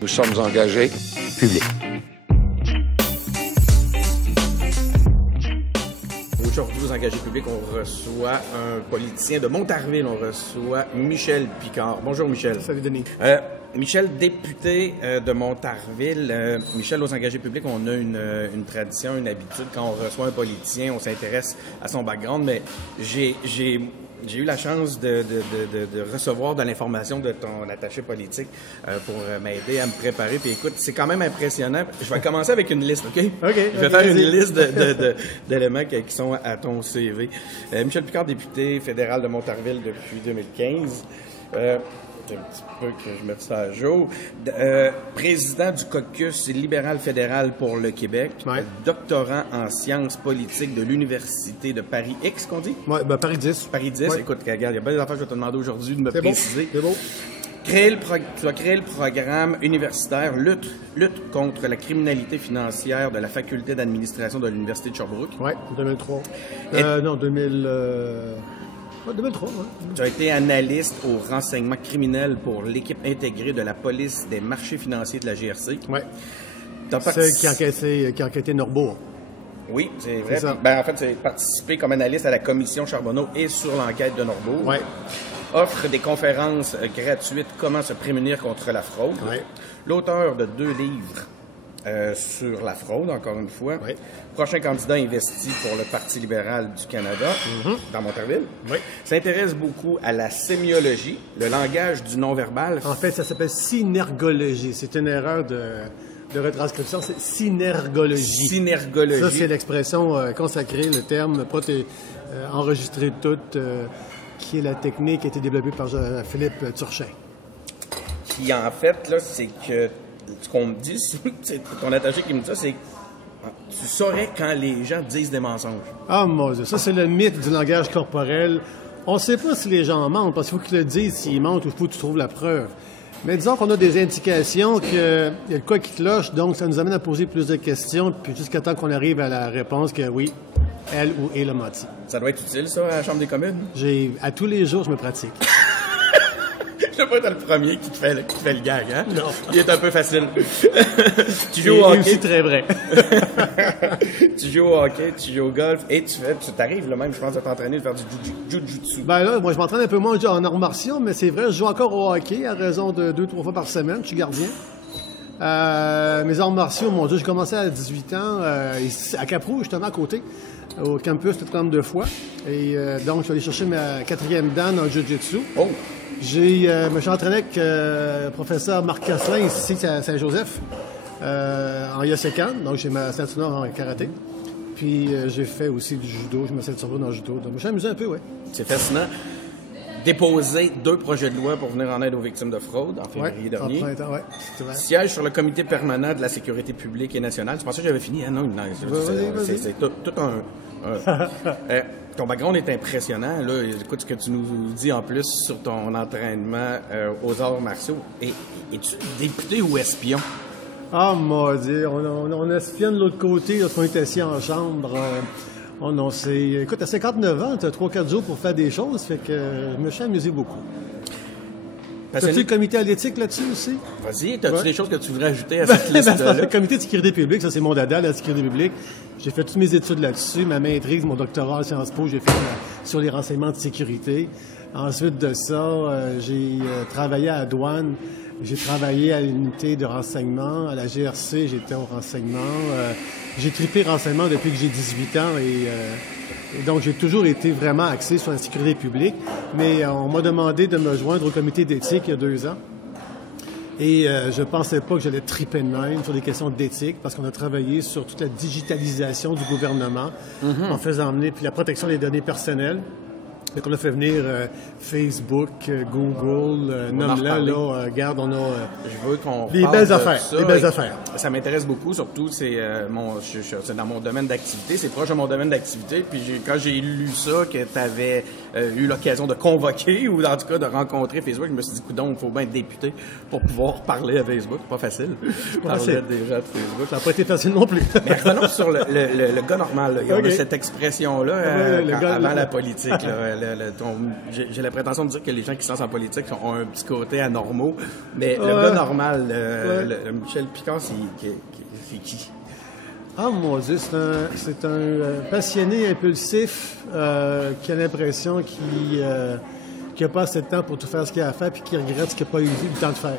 Nous sommes engagés publics. Aujourd'hui, aux engagés publics, on reçoit un politicien de Montarville. On reçoit Michel Picard. Bonjour, Michel. Salut, Denis. Michel, député de Montarville. Michel, aux engagés publics, on a une tradition, une habitude. Quand on reçoit un politicien, on s'intéresse à son background. Mais j'ai eu la chance de recevoir de l'information de ton attaché politique pour m'aider à me préparer. Puis écoute, c'est quand même impressionnant. Je vais commencer avec une liste, OK? Je vais faire une liste d'éléments qui sont à ton CV. Michel Picard, député fédéral de Montarville depuis 2015. Un petit peu que je mette ça à jour. Président du caucus libéral fédéral pour le Québec. Ouais. Doctorant en sciences politiques de l'Université de Paris X, qu'on dit? Oui, Paris 10. Paris 10. Ouais. Écoute, regarde, il y a bien des affaires que je vais te demander aujourd'hui de me préciser. C'est beau. Tu as créé le programme universitaire lutte contre la criminalité financière de la faculté d'administration de l'Université de Sherbrooke. Oui, 2003. Non, 2003, oui. Tu as été analyste au renseignement criminel pour l'équipe intégrée de la police des marchés financiers de la GRC. Oui. Celle qui enquêtait Norbourg. Oui, c'est vrai. C'est ça. Ben, en fait, tu as participé comme analyste à la commission Charbonneau et sur l'enquête de Norbourg. Oui. Offre des conférences gratuites « Comment se prémunir contre la fraude ». Oui. L'auteur de 2 livres sur la fraude, encore une fois. Oui. Prochain candidat investi pour le Parti libéral du Canada, dans Montarville. Oui. S'intéresse beaucoup à la sémiologie, le langage du non-verbal. En fait, ça s'appelle synergologie. C'est une erreur de retranscription. C'est synergologie. Synergologie. Ça, c'est l'expression consacrée, le terme enregistré tout, qui est la technique qui a été développée par Philippe Turchin. Qui, en fait, là, c'est que ce qu'on me dit, c'est ton attaché qui me dit ça, c'est que tu saurais quand les gens disent des mensonges. Ah, mon Dieu, ça, c'est le mythe du langage corporel. On ne sait pas si les gens mentent, parce qu'il faut qu'ils le disent s'ils mentent ou il faut que tu trouves la preuve. Mais disons qu'on a des indications qu'il y a le quoi qui cloche, donc ça nous amène à poser plus de questions, puis jusqu'à temps qu'on arrive à la réponse que oui, elle ou il a menti. Ça doit être utile, ça, à la Chambre des communes? À tous les jours, je me pratique. Je sais pas être le premier qui te fait le gag, hein? Non. Il est un peu facile. Tu joues au hockey. C'est aussi très vrai. Tu joues au hockey, tu joues au golf, et tu t'arrives, là, même, je pense, à t'entraîner de faire du jujutsu. Ben là, moi, je m'entraîne un peu moins en arts martiaux, mais c'est vrai, je joue encore au hockey à raison de 2-3 fois par semaine. Je suis gardien. Mes arts martiaux, mon Dieu, j'ai commencé à 18 ans, ici, à Caprou, justement, à côté, au campus, 32 fois. Et donc, je suis allé chercher ma 4e dan en jiu-jitsu. Oh! Je me suis entraîné avec le professeur Marc Casselin, ici à Saint-Joseph, en Yosekan. Donc, j'ai ma ceinture noire en karaté. Puis, j'ai fait aussi du judo. Je me suis servi dans le judo. Donc, je me suis amusé un peu, oui. C'est fascinant. Déposer 2 projets de loi pour venir en aide aux victimes de fraude en février dernier. Ouais, c'est vrai. Siège sur le comité permanent de la sécurité publique et nationale. Tu pensais que j'avais fini? Ah non, Vas-y. c'est tout un... ton background est impressionnant. Là. Écoute ce que tu nous dis en plus sur ton entraînement aux arts martiaux. Es-tu député ou espion? Ah, mon Dieu, on espionne de l'autre côté lorsqu'on est assis en chambre. Écoute, à 59 ans, tu as 3-4 jours pour faire des choses, fait que je me suis amusé beaucoup. As-tu le comité à l'éthique là-dessus aussi? Vas-y, as-tu des choses que tu voudrais ajouter à cette liste-là? Le comité de sécurité publique, ça c'est mon dada, la sécurité publique. J'ai fait toutes mes études là-dessus, ma maîtrise, mon doctorat à Sciences Po, j'ai fait sur les renseignements de sécurité. Ensuite de ça, j'ai travaillé à la douane, j'ai travaillé à l'unité de renseignement, à la GRC, j'étais au renseignement. J'ai trippé renseignement depuis que j'ai 18 ans et donc j'ai toujours été vraiment axé sur la sécurité publique. Mais on m'a demandé de me joindre au comité d'éthique il y a 2 ans. Et je pensais pas que j'allais tripper de même sur des questions d'éthique parce qu'on a travaillé sur toute la digitalisation du gouvernement en faisant emmener puis la protection des données personnelles. Fait qu'on a fait venir Facebook, Google, nomme-là, là, regarde, on a je veux qu'on des parle belles de affaires, ça. des belles affaires. Ça m'intéresse beaucoup, surtout c'est c'est dans mon domaine d'activité, c'est proche de mon domaine d'activité. Puis quand j'ai lu ça, que tu avais eu l'occasion de convoquer ou en tout cas de rencontrer Facebook, je me suis dit, coudonc, il faut bien être député pour pouvoir parler à Facebook. C'est pas facile. Parler déjà de Facebook. Ça n'a pas été facile non plus. Mais revenons sur le gars normal. Là. Il y a cette expression-là avant la politique. J'ai la prétention de dire que les gens qui se lancent en politique ont un petit côté anormaux. Mais le gars normal, le Michel Picard, c'est qui? Ah mon Dieu, c'est un passionné impulsif qui a l'impression qu'il n'a pas assez de temps pour tout faire ce qu'il a à faire puis qui regrette ce qu'il n'a pas eu le temps de faire.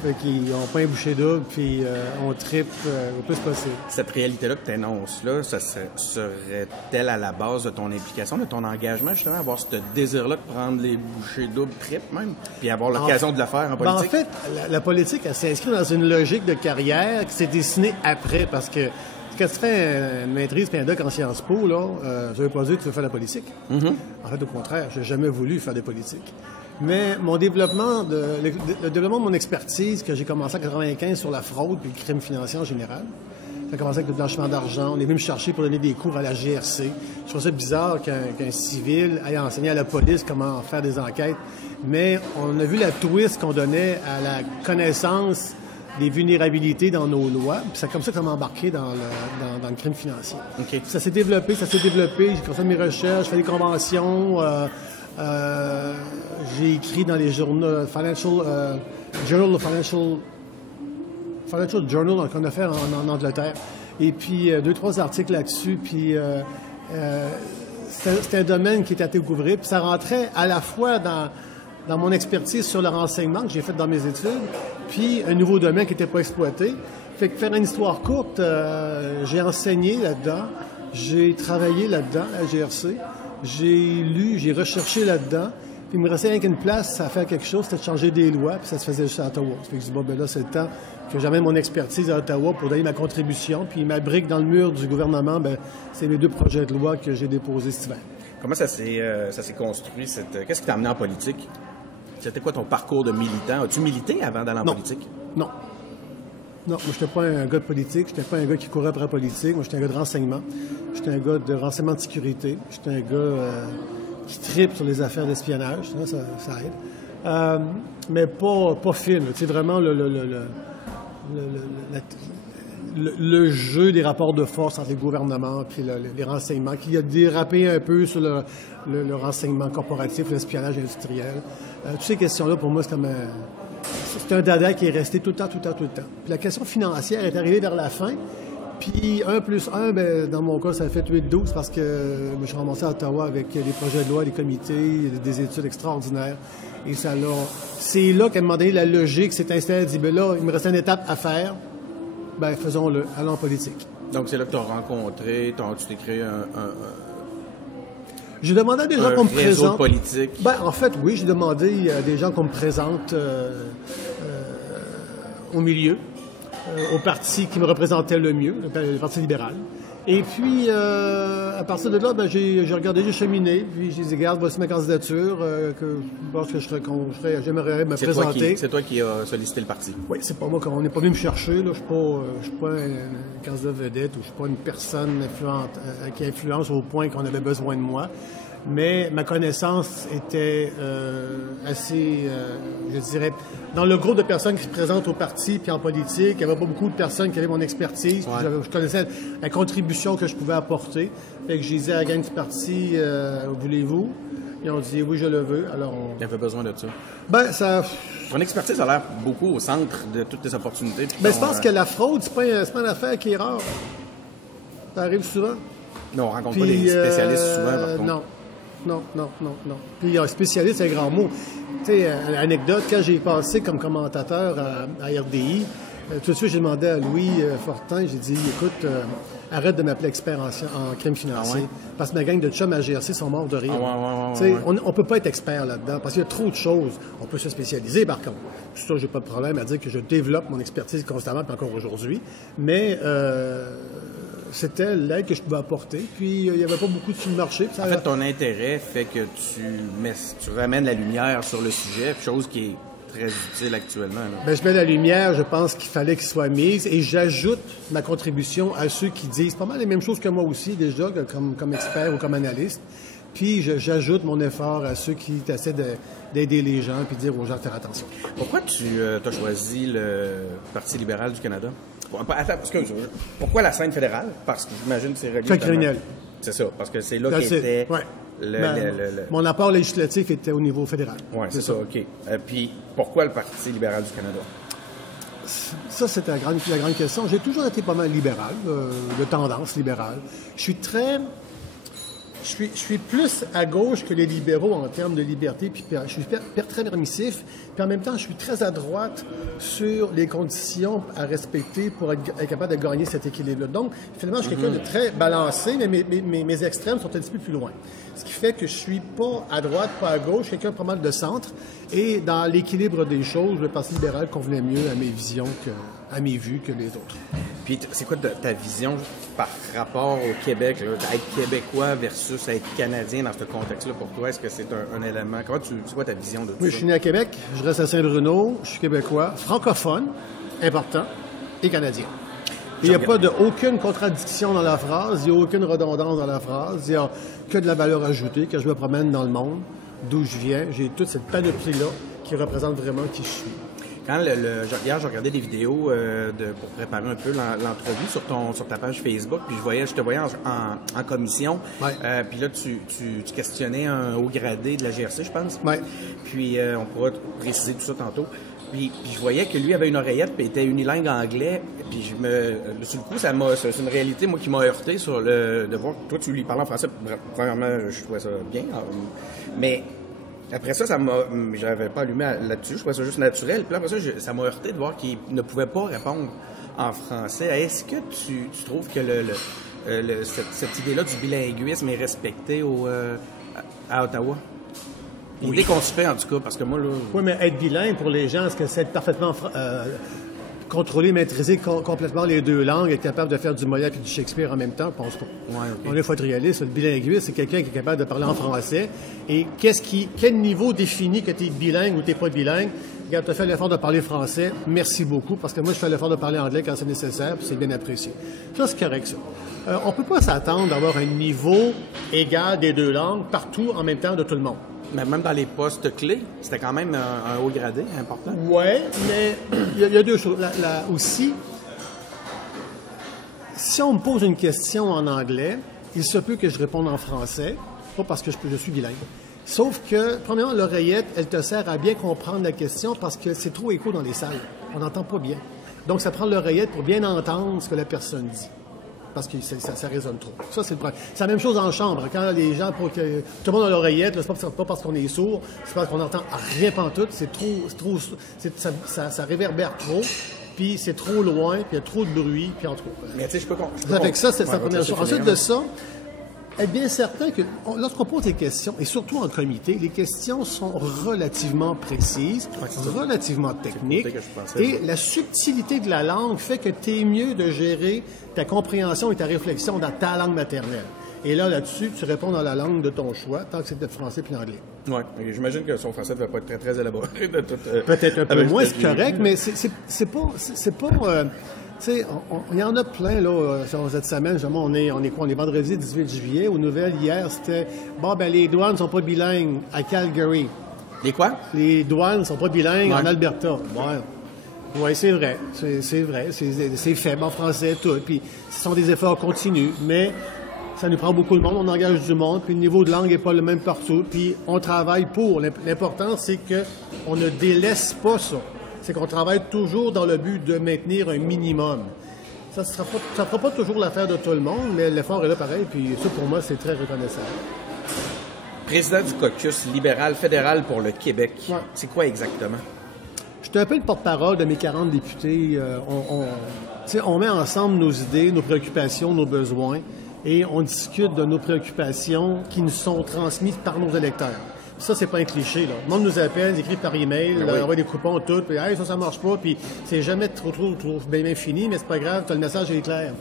Fait qu'ils n'ont pas un bouchée double, puis on tripe au plus possible. Cette réalité-là que tu énonces, là, ça serait-elle à la base de ton implication, de ton engagement, justement, avoir ce désir-là de prendre les bouchées doubles, trip même, puis avoir l'occasion de le faire en politique? En fait, la politique, elle s'inscrit dans une logique de carrière qui s'est dessinée après, parce que quand tu fais une maîtrise et un doc en Sciences Po, là, ça veut pas dire que tu veux faire de la politique. Mm-hmm. En fait, au contraire, j'ai jamais voulu faire de politique. Mais mon développement, le développement de mon expertise que j'ai commencé en 1995 sur la fraude et le crime financier en général, ça a commencé avec le blanchiment d'argent. On est venu me chercher pour donner des cours à la GRC. Je trouve ça bizarre qu'un civil aille enseigner à la police comment faire des enquêtes. Mais on a vu la twist qu'on donnait à la connaissance des vulnérabilités dans nos lois. Puis c'est comme ça que ça m'a embarqué dans le crime financier. Okay. Ça s'est développé. J'ai commencé mes recherches, j'ai fait des conventions. J'ai écrit dans les journaux Journal of Financial Journal qu'on a fait en Angleterre. Et puis 2-3 articles là-dessus. Puis c'était un domaine qui était à découvrir. Puis ça rentrait à la fois dans mon expertise sur le renseignement que j'ai fait dans mes études, puis un nouveau domaine qui n'était pas exploité. Fait que faire une histoire courte, j'ai enseigné là-dedans, j'ai travaillé là-dedans à la GRC. J'ai lu, j'ai recherché là-dedans, puis il me restait rien qu'une place à faire quelque chose, c'était de changer des lois, puis ça se faisait juste à Ottawa. Fait que je dis, bon, ben là, c'est le temps que j'amène mon expertise à Ottawa pour donner ma contribution, puis ma brique dans le mur du gouvernement, ben c'est mes 2 projets de loi que j'ai déposés cet hiver. Comment ça s'est construit? Qu'est-ce qui t'a amené en politique? C'était quoi ton parcours de militant? As-tu milité avant d'aller en politique? Non. Non, moi, je n'étais pas un gars de politique, je n'étais pas un gars qui courait après la politique, moi, j'étais un gars de renseignement. J'étais un gars de renseignement de sécurité. J'étais un gars qui tripe sur les affaires d'espionnage, ça aide. Mais pas film, tu sais, vraiment le jeu des rapports de force entre les gouvernements et les renseignements, qui a dérapé un peu sur le renseignement corporatif, l'espionnage industriel. Toutes ces questions-là, pour moi, c'est un dada qui est resté tout le temps. Puis la question financière est arrivée vers la fin. Puis 1 + 1, ben, dans mon cas, ça a fait 8-12 parce que je suis ramassé à Ottawa avec des projets de loi, des comités, des études extraordinaires. Et c'est là qu'à un moment donné, la logique s'est installée. Elle dit, ben là, il me reste une étape à faire. Ben, faisons-le. Allons en politique. Donc, c'est là que tu as rencontré, tu t'es créé j'ai demandé à des gens qu'on me présente. Politique. Ben, en fait, oui, j'ai demandé à des gens qu'on me présente au milieu, au parti qui me représentait le mieux, le Parti libéral. Et puis, à partir de là, ben, j'ai regardé, j'ai cheminé, puis j'ai dit, regarde, voici ma candidature, que je pense que j'aimerais me présenter. C'est toi qui as sollicité le parti? Oui, c'est pas moi, on n'est pas venu me chercher, là. Je suis pas un candidat vedette, ou je suis pas une personne qui influence au point qu'on avait besoin de moi. Mais ma connaissance était assez, je dirais, dans le groupe de personnes qui se présentent au parti puis en politique, il n'y avait pas beaucoup de personnes qui avaient mon expertise. Ouais. Je connaissais la contribution que je pouvais apporter. Fait que j'ai dit à la gang du parti, voulez-vous? Ils ont dit oui, je le veux. Alors Il y avait besoin de ça. Ben, ça. Ton expertise a l'air beaucoup au centre de toutes tes opportunités. Ben, je pense que la fraude, c'est pas une affaire qui est rare. Ça arrive souvent. Non, on rencontre pas des spécialistes souvent, par contre. Non. Puis un spécialiste, c'est un grand mot. Tu sais, anecdote, quand j'ai passé comme commentateur à RDI, tout de suite, j'ai demandé à Louis Fortin, j'ai dit, écoute, arrête de m'appeler expert en crime financier, parce que ma gang de chums à GRC sont morts de rire. On peut pas être expert là-dedans, parce qu'il y a trop de choses. On peut se spécialiser, par contre. Ça, j'ai pas de problème à dire que je développe mon expertise constamment, puis encore aujourd'hui. Mais c'était l'aide que je pouvais apporter. Puis, il n'y avait pas beaucoup sur le marché. En fait, ton intérêt fait que tu ramènes la lumière sur le sujet, chose qui est très utile actuellement. Là. Bien, je mets la lumière, je pense qu'il fallait qu'il soit mise, et j'ajoute ma contribution à ceux qui disent pas mal les mêmes choses que moi aussi, déjà, comme expert ou comme analyste. Puis j'ajoute mon effort à ceux qui essaient d'aider les gens puis de dire aux gens de faire attention. Pourquoi tu as choisi le Parti libéral du Canada? Attends, excuse-moi. Pourquoi la scène fédérale? Parce que j'imagine que c'est relié... Fait criminel. C'est ça, parce que c'est là qu'était... Ouais. Mon apport législatif était au niveau fédéral. Oui, c'est ça, OK. Puis pourquoi le Parti libéral du Canada? Ça, c'est la grande question. J'ai toujours été pas mal libéral, de tendance libérale. Je suis plus à gauche que les libéraux en termes de liberté, puis je suis très permissif, puis en même temps, je suis très à droite sur les conditions à respecter pour être capable de gagner cet équilibre-là. Donc, finalement, je suis quelqu'un de très balancé, mais mes extrêmes sont un petit peu plus loin. Ce qui fait que je suis pas à droite, pas à gauche, quelqu'un pas mal de centre, et dans l'équilibre des choses, le Parti libéral convenait mieux à mes visions à mes vues que les autres. Puis, c'est quoi ta vision par rapport au Québec, là, être québécois versus être canadien dans ce contexte-là? Pour toi, est-ce que c'est un élément? C'est quoi ta vision de tout ça? Oui, je suis né à Québec, je reste à Saint-Bruno, je suis québécois, francophone, important, et canadien. Il n'y a pas aucune contradiction dans la phrase, il n'y a aucune redondance dans la phrase, il n'y a que de la valeur ajoutée, que je me promène dans le monde, d'où je viens. J'ai toute cette panoplie-là qui représente vraiment qui je suis. Quand hier, j'ai regardé des vidéos pour préparer un peu l'entrevue sur ta page Facebook, puis je te voyais en commission. Ouais. Puis là, tu questionnais un haut gradé de la GRC, je pense. Ouais. Puis on pourra préciser tout ça tantôt. Puis je voyais que lui avait une oreillette puis était unilingue anglais. Puis sur le coup, c'est une réalité moi qui m'a heurté sur de voir que toi tu lui parlais en français. Premièrement, je trouvais ça bien, mais après ça, j'avais pas allumé là-dessus. Je trouvais ça juste naturel. Puis après ça, ça m'a heurté de voir qu'il ne pouvait pas répondre en français. Est-ce que tu trouves que cette idée-là du bilinguisme est respectée à Ottawa? L'idée qu'on se fait, en tout cas, parce que moi, là... Oui, mais être bilingue, pour les gens, est-ce que c'est être parfaitement contrôler, maîtriser complètement les deux langues, être capable de faire du Molière et du Shakespeare en même temps? Je pense pas. Ouais, okay. On est faut être réaliste. Le bilinguiste, c'est quelqu'un qui est capable de parler en français. Et quel niveau définit que tu es bilingue ou tu n'es pas bilingue? Regarde, tu as fait l'effort de parler français. Merci beaucoup, parce que moi, je fais l'effort de parler anglais quand c'est nécessaire, puis c'est bien apprécié. Ça, c'est correct, ça. On peut pas s'attendre d'avoir un niveau égal des deux langues partout en même temps de tout le monde. Mais même dans les postes clés, c'était quand même un haut gradé important. Oui, mais il y a deux choses. Aussi, si on me pose une question en anglais, il se peut que je réponde en français, pas parce que je suis bilingue. Sauf que, premièrement, l'oreillette, elle te sert à bien comprendre la question parce que c'est trop écho dans les salles. On n'entend pas bien. Donc, ça prend l'oreillette pour bien entendre ce que la personne dit. Parce que ça résonne trop. Ça, c'est le problème. C'est la même chose en chambre. Quand les gens, tout le monde a l'oreillette, c'est pas parce qu'on est sourd, c'est parce qu'on n'entend rien pantoute. C'est trop, ça réverbère trop, puis c'est trop loin, puis il y a trop de bruit, puis en tout cas. Mais tu sais, je peux ça fait que ça, c'est la première chose. Ensuite de ça, être bien certain que lorsqu'on pose des questions, et surtout en comité, les questions sont relativement précises, relativement techniques, et la subtilité de la langue fait que tu es mieux de gérer ta compréhension et ta réflexion dans ta langue maternelle. Et là-dessus, tu réponds dans la langue de ton choix, tant que c'est le français puis l'anglais. Oui, j'imagine que son français ne devait pas être très, très élaboré. Peut-être un peu moins, c'est correct, mais c'est pas tu sais, il y en a plein, là, sur cette semaine. Justement, on est quoi? On est vendredi 18 juillet. Aux nouvelles, hier, c'était, les douanes sont pas bilingues à Calgary. Les quoi? Les douanes sont pas bilingues en Alberta. Oui, c'est vrai. C'est vrai. C'est faible en français, tout. Puis, ce sont des efforts continus, mais ça nous prend beaucoup de monde. On engage du monde, puis le niveau de langue n'est pas le même partout. Puis, on travaille pour. L'important, c'est qu'on ne délaisse pas ça. C'est qu'on travaille toujours dans le but de maintenir un minimum. Ça ne fera pas toujours l'affaire de tout le monde, mais l'effort est là pareil, puis ça, pour moi, c'est très reconnaissable. Président du caucus libéral fédéral pour le Québec, c'est quoi exactement? Je suis un peu le porte-parole de mes 40 députés. On met ensemble nos idées, nos préoccupations, nos besoins, et on discute de nos préoccupations qui nous sont transmises par nos électeurs. Ça, c'est pas un cliché, là. Le monde nous appelle, écrit par email, envoie des coupons, tout, puis hey, ça marche pas, puis c'est jamais trop bien fini, mais c'est pas grave, le message est clair.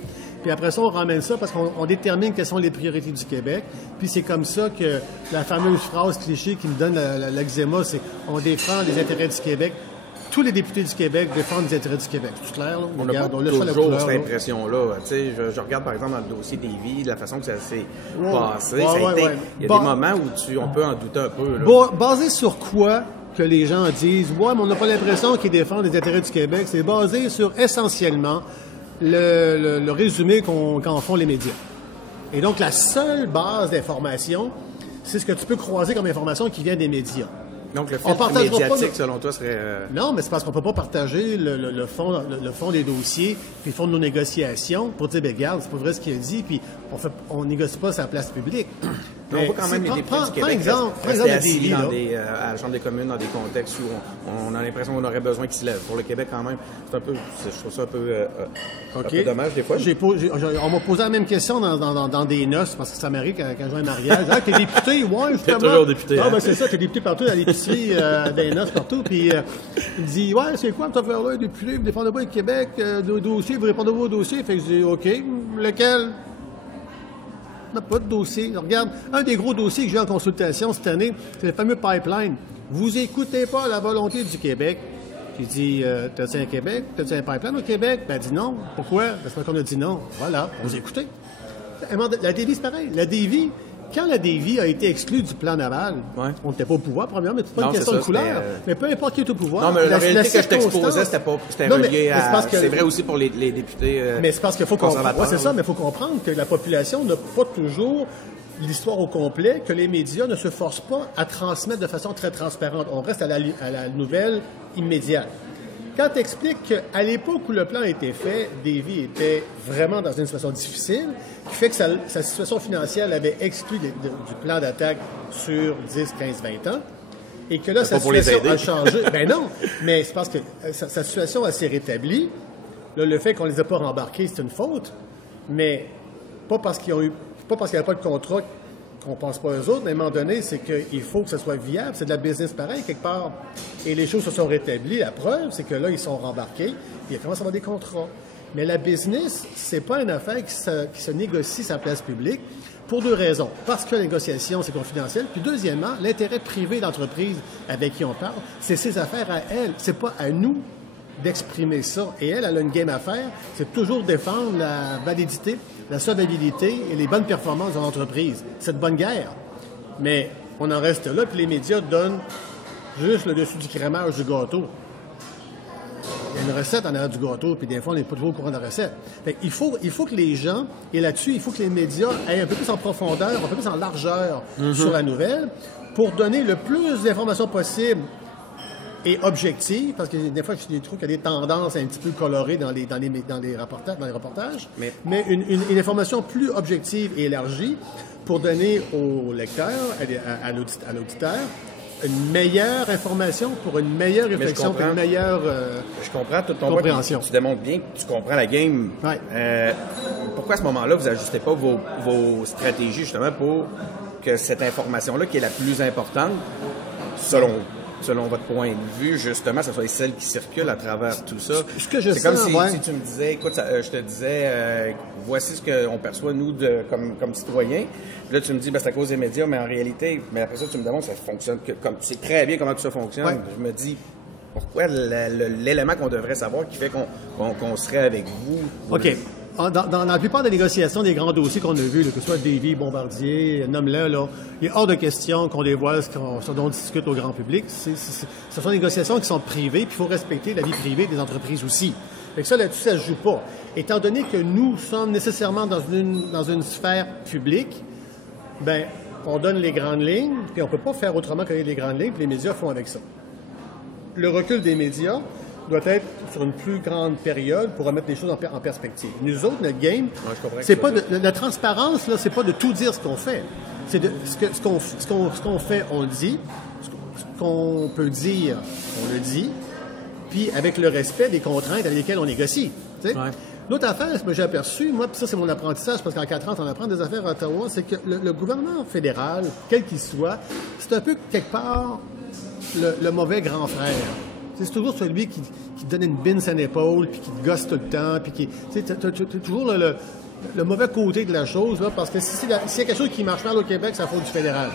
Puis après ça, on ramène ça parce qu'on détermine quelles sont les priorités du Québec. Puis c'est comme ça que la fameuse phrase cliché qui me donne l'eczéma, c'est « on défend les intérêts du Québec ». Tous les députés du Québec défendent les intérêts du Québec. C'est clair, là? On n'a pas toujours cette impression-là. Tu sais, je regarde par exemple dans le dossier Davy, la façon que ça s'est passé. Il y a des moments où on peut en douter un peu. Là. Basé sur quoi que les gens disent « ouais, mais on n'a pas l'impression qu'ils défendent les intérêts du Québec », c'est basé sur essentiellement le résumé qu'en font les médias. Et donc, la seule base d'information, c'est ce que tu peux croiser comme information qui vient des médias. Donc, le filtre médiatique, selon toi, serait... Non, mais c'est parce qu'on ne peut pas partager le fond des dossiers puis le fond de nos négociations pour dire, regarde, c'est pas vrai ce qu'il a dit, puis on négocie pas sa place publique. Mais on voit quand même les députés du Québec rester assis à la Chambre des communes dans des contextes où on a l'impression qu'on aurait besoin qu'ils se lèvent. Pour le Québec, quand même, je trouve ça un peu dommage des fois. On m'a posé la même question dans des noces, parce que ça m'arrive quand je vais à un mariage. Ah, t'es député? Ouais, justement. T'es toujours député. Ah, ben c'est ça, t'es député partout, dans l'épicerie, dans les noces, partout. Puis il me dit, ouais, c'est quoi cette affaire-là, député? Vous défendez pas le Québec, de dossier, vous répondez pas au dossier. Fait que je dis, OK, lequel? On n'a pas de dossier. Regarde, un des gros dossiers que j'ai en consultation cette année, c'est le fameux pipeline. Vous écoutez pas la volonté du Québec. J'ai dit, t'as-tu un Québec? T'as-tu un pipeline au Québec? Ben, elle dit non. Pourquoi? Parce qu'on a dit non. Voilà, vous écoutez. La Davy, c'est pareil. La Davy, quand la Davy a été exclue du plan naval, on n'était pas au pouvoir, premièrement, mais c'est pas une question de couleur. Mais peu importe qui est au pouvoir. Non, mais la réalité que je t'exposais, c'était relié à... C'est vrai aussi pour les députés mais c'est parce qu'il faut comprendre. Ouais, c'est ça, mais il faut comprendre que la population n'a pas toujours l'histoire au complet, que les médias ne se forcent pas à transmettre de façon très transparente. On reste à la nouvelle immédiate. Quand tu expliques qu'à l'époque où le plan a été fait, Davy était vraiment dans une situation difficile, qui fait que sa situation financière l'avait exclu du plan d'attaque sur 10, 15, 20 ans, et que là, sa situation a changé. Ben non, mais c'est parce que sa situation s'est rétablie. Là, le fait qu'on ne les a pas rembarqués, c'est une faute, mais pas parce qu'il n'y avait pas de contrat qu'on ne pense pas aux autres, mais à un moment donné, c'est qu'il faut que ce soit viable. C'est de la business pareil, quelque part. Et les choses se sont rétablies. La preuve, c'est que là, ils sont rembarqués, et il commence à avoir des contrats. Mais la business, c'est pas une affaire qui se négocie sa place publique pour deux raisons. Parce que la négociation, c'est confidentiel. Puis deuxièmement, l'intérêt privé d'entreprise avec qui on parle, c'est ses affaires à elle. C'est pas à nous d'exprimer ça. Et elle a une game à faire, c'est toujours défendre la validité, la solvabilité et les bonnes performances de l'entreprise. C'est de bonne guerre. Mais on en reste là, puis les médias donnent juste le dessus du crémage du gâteau. Il y a une recette en arrière du gâteau, puis des fois, on n'est pas toujours au courant de la recette. Fait qu'il faut que les gens, et là-dessus, il faut que les médias aient un peu plus en profondeur, un peu plus en largeur sur la nouvelle, pour donner le plus d'informations possible et objectives, parce que des fois, je trouve qu'il y a des tendances un petit peu colorées dans les reportages, mais une information plus objective et élargie pour donner aux lecteurs, à l'auditeur, une meilleure information pour une meilleure réflexion, pour une meilleure je comprends tout ton compréhension. Tu démontres bien que tu comprends la game. Ouais. Pourquoi à ce moment-là, vous n'ajustez pas vos stratégies justement pour que cette information-là, qui est la plus importante, selon votre point de vue, justement, ce soit celle qui circule à travers tout ça? C'est comme si tu me disais, écoute, je te disais, voici ce qu'on perçoit, nous, comme citoyens. Là, tu me dis, c'est à cause des médias, mais en réalité, après ça, tu me demandes, ça fonctionne, c'est très bien comment tout ça fonctionne. Ouais. Je me dis, pourquoi l'élément qu'on devrait savoir qui fait qu'on serait avec vous? OK. Dans la plupart des négociations des grands dossiers qu'on a vus, que ce soit Davy, Bombardier, nomme-le, là, il est hors de question qu'on dévoile ce dont on discute au grand public. Ce sont des négociations qui sont privées, puis il faut respecter la vie privée des entreprises aussi. Fait que ça, là-dessus, ça ne se joue pas. Étant donné que nous sommes nécessairement dans une sphère publique, ben, on donne les grandes lignes, puis on ne peut pas faire autrement que les grandes lignes, puis les médias font avec ça. Le recul des médias doit être sur une plus grande période pour remettre les choses en perspective. Nous autres, notre game, c'est pas la transparence, là, c'est pas de tout dire ce qu'on fait. C'est ce qu'on fait, on le dit. Ce qu'on peut dire, on le dit. Puis avec le respect des contraintes avec lesquelles on négocie. Tu sais? Ouais. L'autre affaire, ce que j'ai aperçu, moi, puis ça, c'est mon apprentissage, parce qu'en 4 ans, on apprend des affaires à Ottawa, c'est que le gouvernement fédéral, quel qu'il soit, c'est un peu, quelque part, le mauvais grand frère. C'est toujours celui qui donne une bine à l'épaule, puis qui te gosse tout le temps, puis qui... Tu sais, t'as toujours le mauvais côté de la chose, là, parce que s'il y a quelque chose qui marche mal au Québec, c'est la faute du fédéral.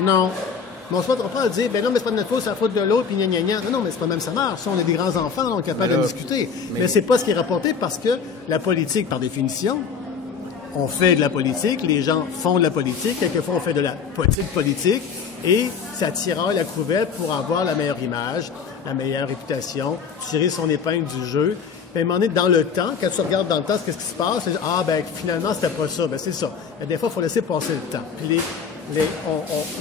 Non. Mais on ne va pas dire, ben non, mais c'est pas de notre faute, c'est la faute de l'autre, puis gna gna gna. Non, mais c'est pas même ça marche. On est des grands enfants, on est capables de discuter. Mais c'est pas ce qui est rapporté parce que la politique, par définition, on fait de la politique, les gens font de la politique, quelquefois on fait de la politique, et ça tire la couverte pour avoir la meilleure image, la meilleure réputation, tirer son épingle du jeu. Puis à un moment donné, dans le temps, quand tu regardes dans le temps, qu'est-ce qui se passe? Finalement, c'était pas ça. Ben, c'est ça. Mais des fois, il faut laisser passer le temps. Puis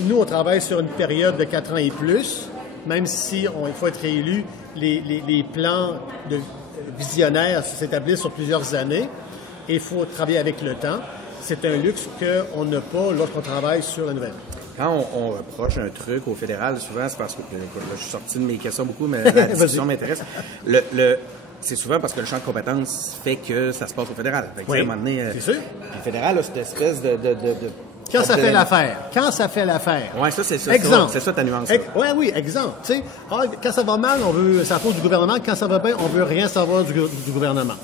nous, on travaille sur une période de 4 ans et plus, même si il faut être réélu, les plans visionnaires s'établissent sur plusieurs années, et il faut travailler avec le temps. C'est un luxe qu'on n'a pas lorsqu'on travaille sur la nouvelle. Quand on reproche un truc au fédéral, souvent, c'est parce que, je suis sorti de mes questions beaucoup, mais la discussion m'intéresse. C'est souvent parce que le champ de compétences fait que ça se passe au fédéral. Fait que, oui, à un moment donné, c'est sûr. Le fédéral a cette espèce de Quand ça fait l'affaire. Quand ça fait l'affaire. Oui, ça, c'est ça. Exemple. C'est ça ta nuance. Oui, exemple. Tu sais, quand ça va mal, ça faute du gouvernement. Quand ça va bien, on veut rien savoir du gouvernement.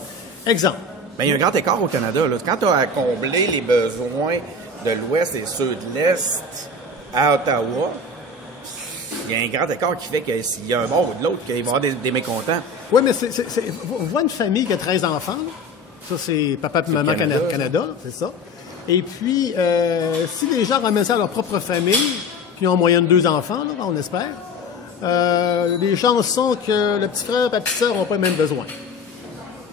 Exemple. Bien, il y a un grand écart au Canada. Là. Quand tu as à combler les besoins de l'Ouest et ceux de l'Est à Ottawa, il y a un grand écart qui fait que s'il y a un bord ou de l'autre, qu'il va y avoir des mécontents. Oui, mais on voit une famille qui a 13 enfants. Là. Ça, c'est papa et maman Canada, c'est ça. Et puis, si les gens ramènent ça à leur propre famille, puis ils ont en moyenne 2 enfants, là, on espère, les chances sont que le petit frère et la petite sœur n'ont pas les mêmes besoins.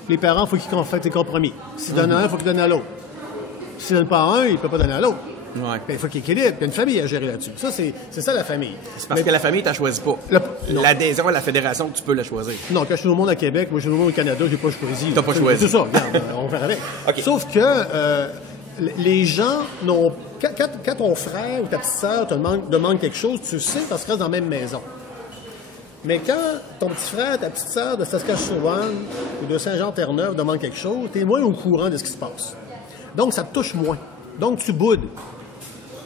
Les parents, il faut qu'ils fassent des compromis. S'ils donnent à un, il faut qu'ils donnent à l'autre. S'ils ne donnent pas à un, ils ne peuvent pas donner à l'autre. Ouais. Il faut qu'il équilibre. Il y a une famille à gérer là-dessus. Ça, c'est ça la famille. C'est parce que la famille, tu ne choisis pas. L'adhésion à la fédération, tu peux la choisir. Non, quand je suis au monde à Québec, moi je suis au monde au Canada, je n'ai pas choisi. Tu n'as pas choisi. C'est ça, regarde, on va faire avec. Okay. Sauf que les gens n'ont. Quand ton frère ou ta petite sœur te demande quelque chose, tu sais parce que tu restes dans la même maison. Mais quand ton petit frère, ta petite sœur de Saskatchewan ou de Saint-Jean-Terre-Neuve demande quelque chose, tu es moins au courant de ce qui se passe. Donc, ça te touche moins. Donc, tu boudes.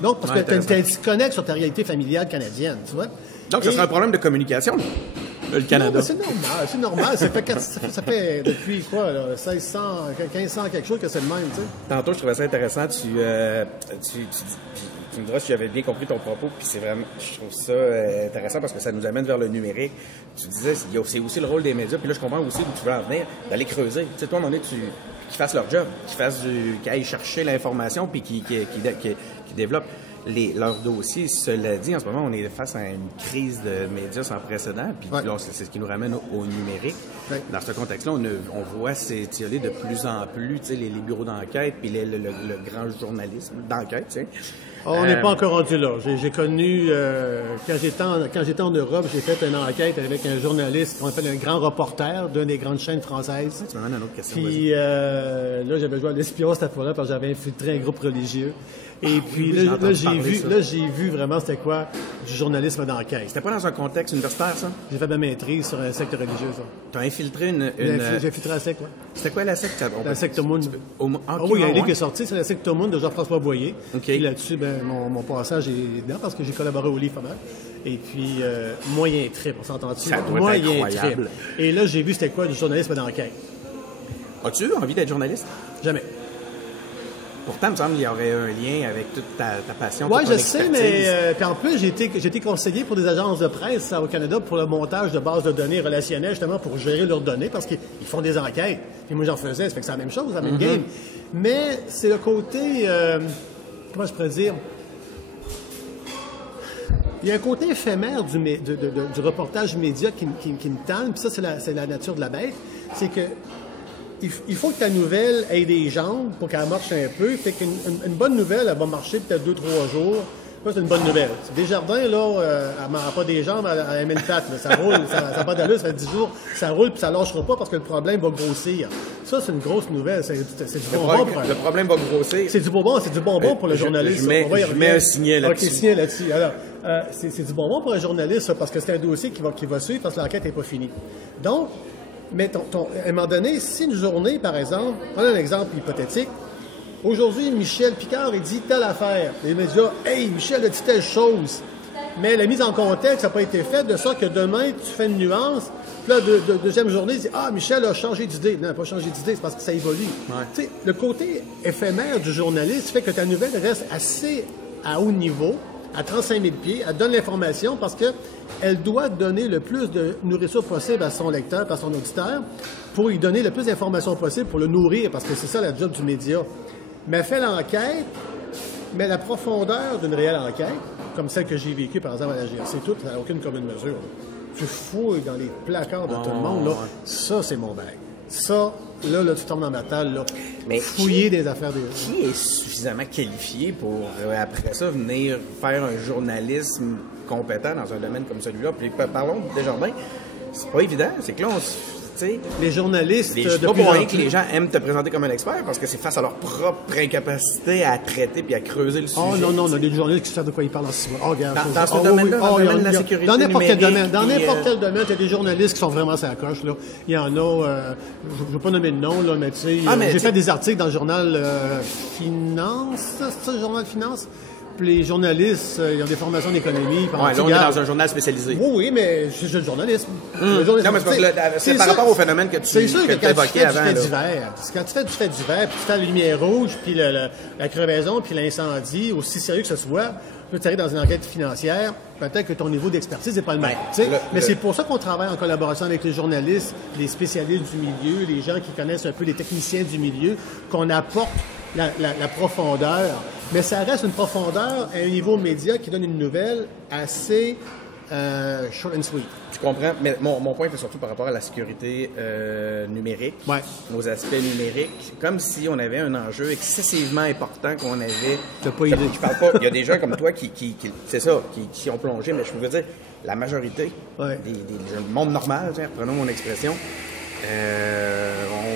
Donc, parce que tu as un disconnect sur ta réalité familiale canadienne, tu vois. Donc, ce serait un problème de communication, le Canada. Non, c'est normal. Ça fait depuis quoi, là, 1600, 1500, quelque chose que c'est le même, tu sais. Tantôt, je trouvais ça intéressant. Tu me diras si j'avais bien compris ton propos, puis c'est vraiment, je trouve ça intéressant parce que ça nous amène vers le numérique. Tu disais, c'est aussi le rôle des médias, puis là, je comprends aussi d'où tu veux en venir, d'aller creuser. Tu sais, toi, à un moment donné, qu'ils fassent leur job, qu'ils aillent chercher l'information, puis qu'ils développent leurs dossiers. Cela dit, en ce moment, on est face à une crise de médias sans précédent, puis là, c'est ce qui nous ramène au numérique. Ouais. Dans ce contexte-là, on voit s'étioler de plus en plus, tu sais, les bureaux d'enquête, puis le grand journalisme d'enquête, tu sais. On n'est pas encore rendu là. J'ai connu, quand j'étais en Europe, j'ai fait une enquête avec un journaliste qu'on appelle un grand reporter d'une des grandes chaînes françaises. Tu m'amènes à une autre question. Puis là, j'avais joué à l'espion cette fois-là parce que j'avais infiltré un groupe religieux. Et puis là, j'ai vu vraiment c'était quoi du journalisme d'enquête. C'était pas dans un contexte universitaire, ça? J'ai fait ma maîtrise sur un secte religieux, ça. Tu as infiltré J'ai infiltré la secte, oui. C'était quoi la secte? La secte Moon. Oui, il y a un livre qui est sorti, c'est la secte Moon de Jean-François Boyer. Okay. Et là-dessus, mon passage est dedans parce que j'ai collaboré au livre pas mal. Et puis, moyen trip, on s'entend-tu? Ça doit être incroyable. Trip. Et là, j'ai vu c'était quoi du journalisme d'enquête. As-tu envie d'être journaliste? Jamais. Pourtant, il me semble qu'il y aurait un lien avec toute ta passion. Oui, je sais, mais puis en plus, j'ai été conseiller pour des agences de presse au Canada pour le montage de bases de données relationnelles, justement pour gérer leurs données, parce qu'ils font des enquêtes. Et moi, j'en faisais, ça fait que c'est la même chose, la même game. Mais c'est le côté, comment je pourrais dire, il y a un côté éphémère du reportage média qui me tanne, puis ça, c'est la nature de la bête, c'est que il faut que ta nouvelle ait des jambes pour qu'elle marche un peu. Fait qu'une bonne nouvelle, elle va marcher peut-être 2-3 jours. Ça, c'est une bonne nouvelle. Desjardins, là, elle n'a pas des jambes, elle a une patte. Ça roule, ça n'a pas d'allure, ça fait 10 jours, ça roule, puis ça ne lâchera pas parce que le problème va grossir. Ça, c'est une grosse nouvelle. C'est du bonbon. Le problème va grossir. C'est du bonbon pour le journaliste. Je mets un signet là-dessus. OK, signet là-dessus. Alors, c'est du bonbon pour un journaliste, ça, parce que c'est un dossier qui va suivre parce que l'enquête n'est pas finie. Donc, mais à un moment donné, si une journée, par exemple, prenons un exemple hypothétique, aujourd'hui, Michel Picard, il dit telle affaire. Les médias, hey, Michel a dit telle chose. Mais la mise en contexte n'a pas été faite de sorte que demain, tu fais une nuance, Puis là, deuxième journée, il dit « Ah, Michel a changé d'idée. » Non, il n'a pas changé d'idée, c'est parce que ça évolue. Ouais. Tu sais, le côté éphémère du journaliste fait que ta nouvelle reste assez à haut niveau, à 35 000 pieds, elle donne l'information parce qu'elle doit donner le plus de nourriture possible à son lecteur, à son auditeur, pour lui donner le plus d'informations possible pour le nourrir, parce que c'est ça la job du média. Mais elle fait l'enquête, mais la profondeur d'une réelle enquête, comme celle que j'ai vécue, par exemple, à la GRC, tout, ça n'a aucune commune mesure. Tu fouilles dans les placards de tout le monde, là. Ça, c'est mon bague. Ça, là, tu tombes dans ma table, là. Mais fouiller des affaires des... Qui est suffisamment qualifié pour, après ça, venir faire un journalisme compétent dans un domaine comme celui-là? Puis parlons de Desjardins. C'est pas évident. C'est que là, les journalistes... C'est pas pour rien que les gens aiment te présenter comme un expert, parce que c'est face à leur propre incapacité à traiter puis à creuser le sujet. Oh non, on a des journalistes qui savent de quoi ils parlent en 6 mois. Oh, regarde, dans ce domaine-là, dans le domaine de la sécurité dans n'importe quel numérique, domaine, dans n'importe quel domaine, il y a des journalistes qui sont vraiment sur la coche, là. Il y en a, je ne veux pas nommer de nom, là, mais tu sais, j'ai fait des articles dans le journal Finance, c'est ça, le journal Finance? Les journalistes, ils ont des formations d'économie. Ouais, là, on est dans un journal spécialisé. Oui, mais c'est le journalisme. Le journalisme. Non, mais c'est par rapport au phénomène que tu évoquais avant. Quand tu fais du fait divers, puis tu fais la lumière rouge, puis la crevaison, puis l'incendie, aussi sérieux que ce soit, tu arrives dans une enquête financière, peut-être que ton niveau d'expertise n'est pas le même. Mais c'est pour ça qu'on travaille en collaboration avec les journalistes, les spécialistes du milieu, les gens qui connaissent un peu les techniciens du milieu, qu'on apporte la profondeur. Mais ça reste une profondeur à un niveau média qui donne une nouvelle assez short and sweet. Tu comprends? Mais mon point était surtout par rapport à la sécurité numérique, aux aspects numériques, comme si on avait un enjeu excessivement important qu'on avait. T'as pas idée. Je parle pas. Il y a des gens comme toi qui c'est ça, qui ont plongé, mais je veux dire, la majorité du monde normal, reprenons mon expression.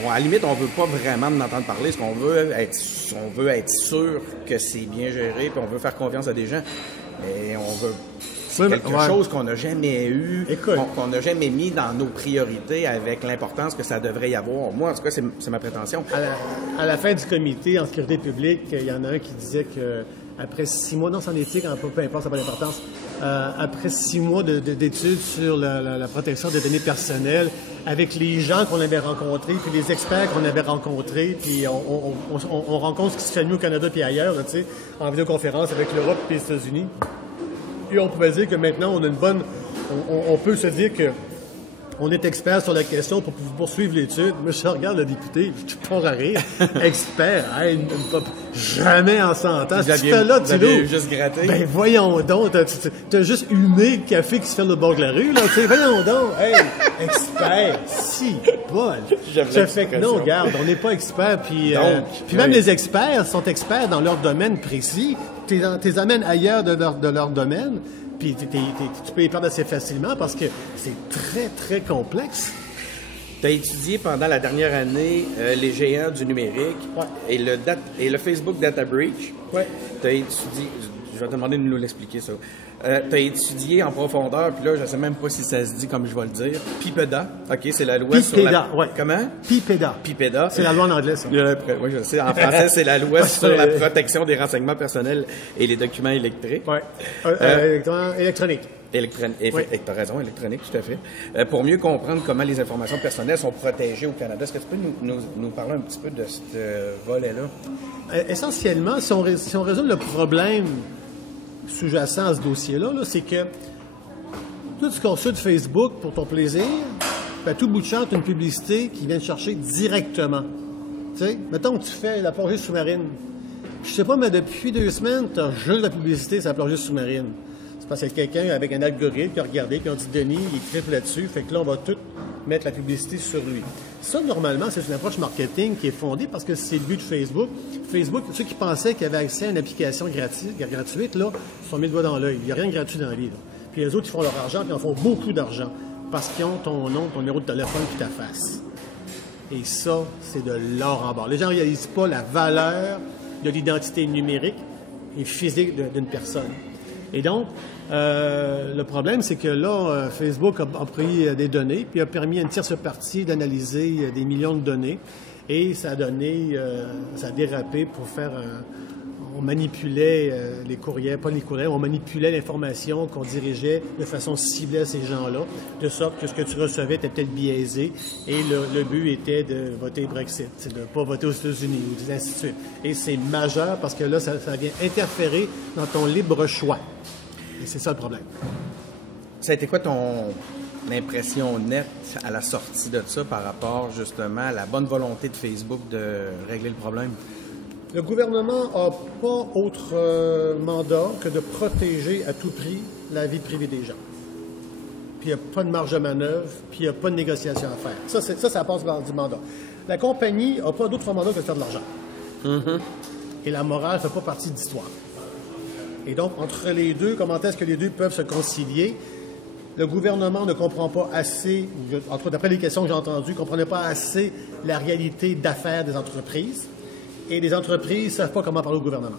À la limite, on veut pas vraiment en entendre parler. Ce qu'on veut être sûr que c'est bien géré, puis on veut faire confiance à des gens. Mais on veut quelque chose qu'on n'a jamais eu, qu'on n'a jamais mis dans nos priorités avec l'importance que ça devrait y avoir. Moi, en tout cas, c'est ma prétention. À la fin du comité en sécurité publique, il y en a un qui disait que après 6 mois, non, c'est en éthique, peu importe, ça n'a pas d'importance. Après 6 mois d'études sur la protection des données personnelles, avec les gens qu'on avait rencontrés, puis les experts qu'on avait rencontrés, puis on rencontre ce qui se fait mieux au Canada puis ailleurs, là, en vidéoconférence avec l'Europe et les États-Unis. Et on pouvait dire que maintenant, on a une bonne... On peut se dire que on est expert sur la question pour poursuivre l'étude. Moi, je regarde le député, je pars à rire. Expert, jamais en 100 ans. Tu fais là, tu l'as juste gratté. Ben voyons donc, t'as juste humé le café qui se fait le bord de la rue, là. Voyons donc, hey, expert, si, bol. Ça fait que non, regarde, on n'est pas expert, puis même les experts sont experts dans leur domaine précis. Tu les amènes ailleurs de leur domaine. Puis tu peux y perdre assez facilement parce que c'est très, très complexe. Tu as étudié pendant la dernière année les géants du numérique et le Facebook Data Breach. Tu as étudié... Je vais te demander de nous l'expliquer, ça. Tu as étudié en profondeur, puis là, je ne sais même pas si ça se dit comme je vais le dire. PIPEDA. OK, c'est la loi sur la... Comment? PIPEDA. PIPEDA. C'est la loi en anglais, ça. Oui, je sais. En français, c'est la loi sur la protection des renseignements personnels et les documents électriques. Oui. Électroniques. Tu as raison, électronique, tout à fait. Pour mieux comprendre comment les informations personnelles sont protégées au Canada, est-ce que tu peux nous parler un petit peu de ce volet-là? Essentiellement, si on résume le problème sous-jacent à ce dossier-là, c'est que tout ce qu'on consulte Facebook pour ton plaisir, à tout bout de champ, tu as une publicité qui vient te chercher directement. Tu sais, mettons que tu fais la plongée sous-marine. Je sais pas, mais depuis 2 semaines, tu as juste la publicité sur la plongée sous-marine. C'est parce qu'il y a quelqu'un avec un algorithme qui a regardé, qui a dit Denis, il triple là-dessus, fait que là, on va tout mettre la publicité sur lui. Ça, normalement, c'est une approche marketing qui est fondée parce que c'est le but de Facebook. Facebook, ceux qui pensaient qu'ils avaient accès à une application gratuite, là, se sont mis le doigt dans l'œil. Il n'y a rien de gratuit dans la vie. Là. Puis les autres, ils font leur argent, puis ils en font beaucoup d'argent parce qu'ils ont ton nom, ton numéro de téléphone, puis ta face. Et ça, c'est de l'or en barre. Les gens ne réalisent pas la valeur de l'identité numérique et physique d'une personne. Et donc, le problème, c'est que là, Facebook a pris des données, puis a permis à une tierce partie d'analyser des millions de données, et ça a donné, ça a dérapé pour faire on manipulait les courriels, pas les courriels, on manipulait l'information qu'on dirigeait de façon ciblée à ces gens-là, de sorte que ce que tu recevais était peut-être biaisé, et le but était de voter Brexit, c'est de ne pas voter aux États-Unis, ou ainsi de suite. Et c'est majeur parce que là, ça vient interférer dans ton libre choix. Et c'est ça le problème. Ça a été quoi ton impression nette à la sortie de ça par rapport justement à la bonne volonté de Facebook de régler le problème? Le gouvernement n'a pas autre mandat que de protéger à tout prix la vie privée des gens. Puis il n'y a pas de marge de manœuvre, puis il n'y a pas de négociation à faire. Ça passe par du mandat. La compagnie n'a pas d'autre mandat que de faire de l'argent. Et la morale ne fait pas partie de l'histoire. Et donc, entre les deux, comment est-ce que les deux peuvent se concilier? Le gouvernement ne comprend pas assez, entre autres, d'après les questions que j'ai entendues, ne comprenait pas assez la réalité d'affaires des entreprises. Et les entreprises ne savent pas comment parler au gouvernement.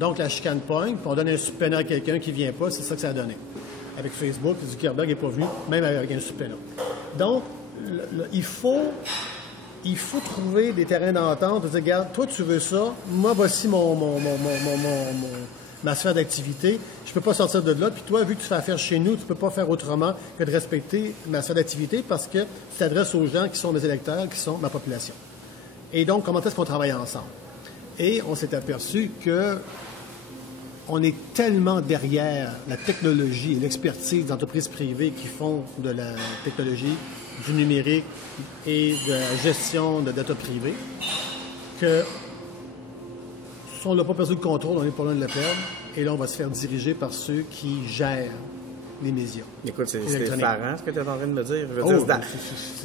Donc, la chicane pogne, puis on donne un subpoena à quelqu'un qui ne vient pas, c'est ça que ça a donné. Avec Facebook, Zuckerberg n'est pas venu, même avec un subpoena. Donc, il faut trouver des terrains d'entente, de dire, regarde, toi tu veux ça, moi voici ma sphère d'activité, je ne peux pas sortir de là, puis toi, vu que tu fais affaire chez nous, tu ne peux pas faire autrement que de respecter ma sphère d'activité parce que tu t'adresses aux gens qui sont mes électeurs, qui sont ma population. Et donc, comment est-ce qu'on travaille ensemble? Et on s'est aperçu que on est tellement derrière la technologie et l'expertise d'entreprises privées qui font de la technologie, du numérique et de la gestion de data privée que si on n'a pas perdu le contrôle, on n'est pas loin de le perdre. Et là, on va se faire diriger par ceux qui gèrent les médias. Écoute, c'est effarant ce que tu es en train de me dire. Je veux dire,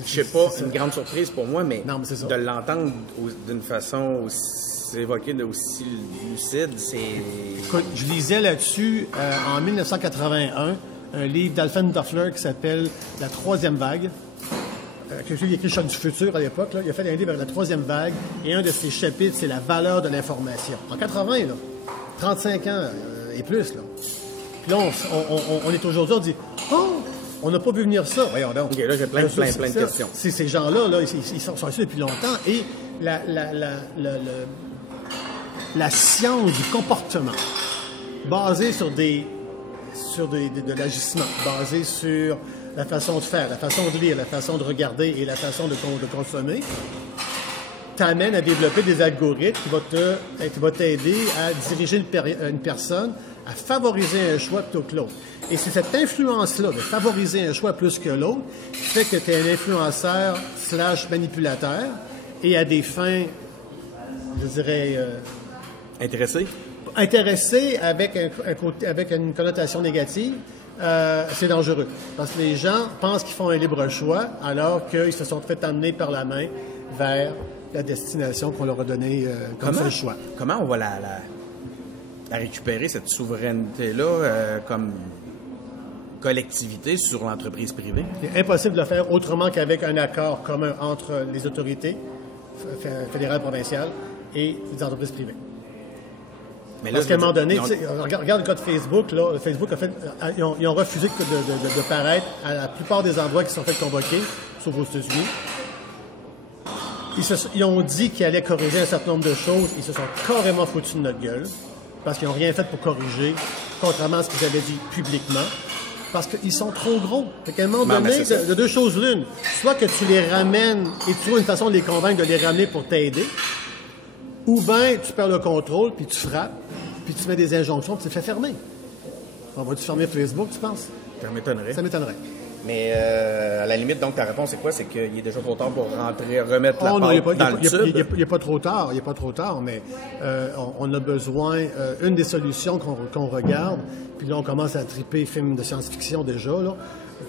je sais pas, c'est une grande surprise pour moi, mais de l'entendre d'une façon aussi évoquée, aussi lucide, c'est... Écoute, je lisais là-dessus, en 1981, un livre d'Alfred Toffler qui s'appelle « La troisième vague ». Il a écrit Choc du futur à l'époque. Il a fait un livre avec la troisième vague, et un de ses chapitres, c'est la valeur de l'information. En 80, là, 35 ans et plus, là. Puis là, on est aujourd'hui, on dit « Oh, on n'a pas vu venir ça. » Voyons donc. OK, là, j'ai plein de questions. C'est ces gens-là, là, ils sont ici depuis longtemps, et la science du comportement, basée sur de l'agissement, basée sur la façon de faire, la façon de lire, la façon de regarder et la façon de consommer, t'amène à développer des algorithmes qui vont t'aider à diriger une personne, à favoriser un choix plutôt que l'autre. Et c'est cette influence-là de favoriser un choix plus que l'autre qui fait que tu es un influenceur / manipulateur et à des fins, je dirais... Intéressé avec une connotation négative, c'est dangereux. Parce que les gens pensent qu'ils font un libre choix alors qu'ils se sont fait emmener par la main vers la destination qu'on leur a donnée comme seul choix. Comment on va la récupérer, cette souveraineté-là, comme collectivité sur l'entreprise privée? C'est impossible de le faire autrement qu'avec un accord commun entre les autorités fédérales, provinciales et les entreprises privées. Mais là, parce qu'à un moment donné, regarde le cas de Facebook, là, Facebook ils ont refusé de paraître à la plupart des endroits qui sont fait convoquer, sauf aux États-Unis. Ils ont dit qu'ils allaient corriger un certain nombre de choses. Ils se sont carrément foutus de notre gueule parce qu'ils n'ont rien fait pour corriger, contrairement à ce qu'ils avaient dit publiquement, parce qu'ils sont trop gros. Fait qu'à un moment donné, de deux choses l'une. Soit que tu les ramènes et tu trouves une façon de les convaincre de les ramener pour t'aider, ou bien tu perds le contrôle, puis tu frappes, puis tu mets des injonctions, puis tu te fais fermer. On va-tu fermer Facebook, tu penses? Ça m'étonnerait. Ça m'étonnerait. Mais à la limite, donc, ta réponse, c'est quoi? C'est qu'il est déjà trop tard pour remettre la pâte dans le tube? Il n'est pas trop tard. Il n'est pas trop tard, mais on a besoin... une des solutions qu'on regarde, puis là, on commence à triper films de science-fiction déjà, là.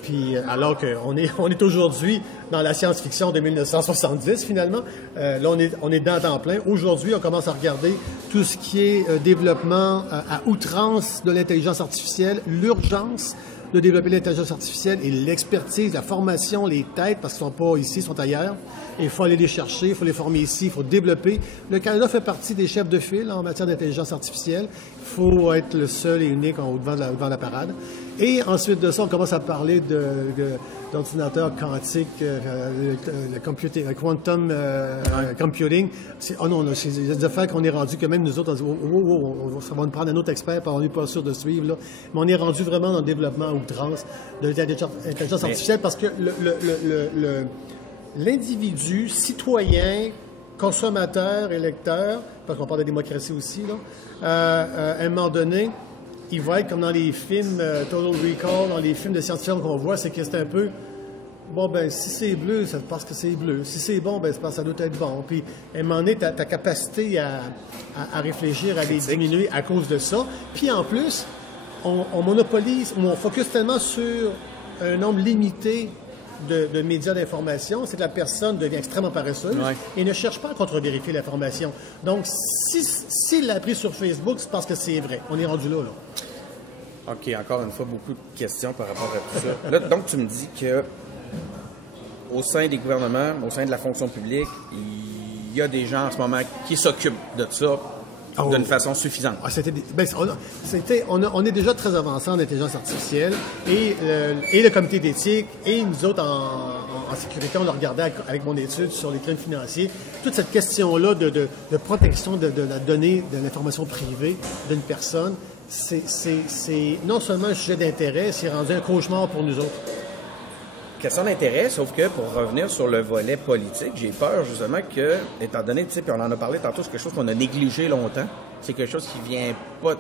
Puis alors qu'on est aujourd'hui dans la science-fiction de 1970, finalement. Là, on est dans temps plein. Aujourd'hui, on commence à regarder tout ce qui est développement à outrance de l'intelligence artificielle, l'urgence de développer l'intelligence artificielle et l'expertise, la formation, les têtes, parce qu'ils ne sont pas ici, ils sont ailleurs. Et il faut aller les chercher, il faut les former ici, il faut développer. Le Canada fait partie des chefs de file en matière d'intelligence artificielle. Il faut être le seul et unique devant la parade. Et ensuite de ça, on commence à parler d'ordinateurs quantiques, le quantum computing. Oh non, c'est des affaires qu'on est rendu que même nous autres, on dit, ça va nous prendre un autre expert, on n'est pas sûr de suivre. Là. Mais on est rendu vraiment dans le développement à outrance de l'intelligence artificielle parce que l'individu, citoyen, consommateur, électeur, parce qu'on parle de démocratie aussi, là, à un moment donné, il va être comme dans les films Total Recall, dans les films de science-fiction qu'on voit, c'est que c'est un peu, bon, ben si c'est bleu, c'est parce que c'est bleu. Si c'est bon, ben c'est parce que ça doit être bon. Puis, à un moment donné, ta capacité à réfléchir, à les diminuer à cause de ça. Puis, en plus, on monopolise, on focus tellement sur un nombre limité de médias d'information, c'est que la personne devient extrêmement paresseuse et ne cherche pas à contre-vérifier l'information. Donc, s'il l'a pris sur Facebook, c'est parce que c'est vrai. On est rendu là. OK, encore une fois, beaucoup de questions par rapport à tout ça. Là, donc, tu me dis que au sein des gouvernements, au sein de la fonction publique, il y a des gens en ce moment qui s'occupent de ça d'une façon suffisante. On est déjà très avancé en intelligence artificielle et le comité d'éthique et nous autres en sécurité, on le regardait avec mon étude sur les crimes financiers. Toute cette question-là de protection de la donnée, de l'information privée d'une personne, c'est non seulement un sujet d'intérêt, c'est rendu un cauchemar pour nous autres. Question d'intérêt, sauf que pour revenir sur le volet politique, j'ai peur justement que, étant donné, tu sais, puis on en a parlé tantôt, c'est quelque chose qu'on a négligé longtemps. C'est quelque chose qui vient pas...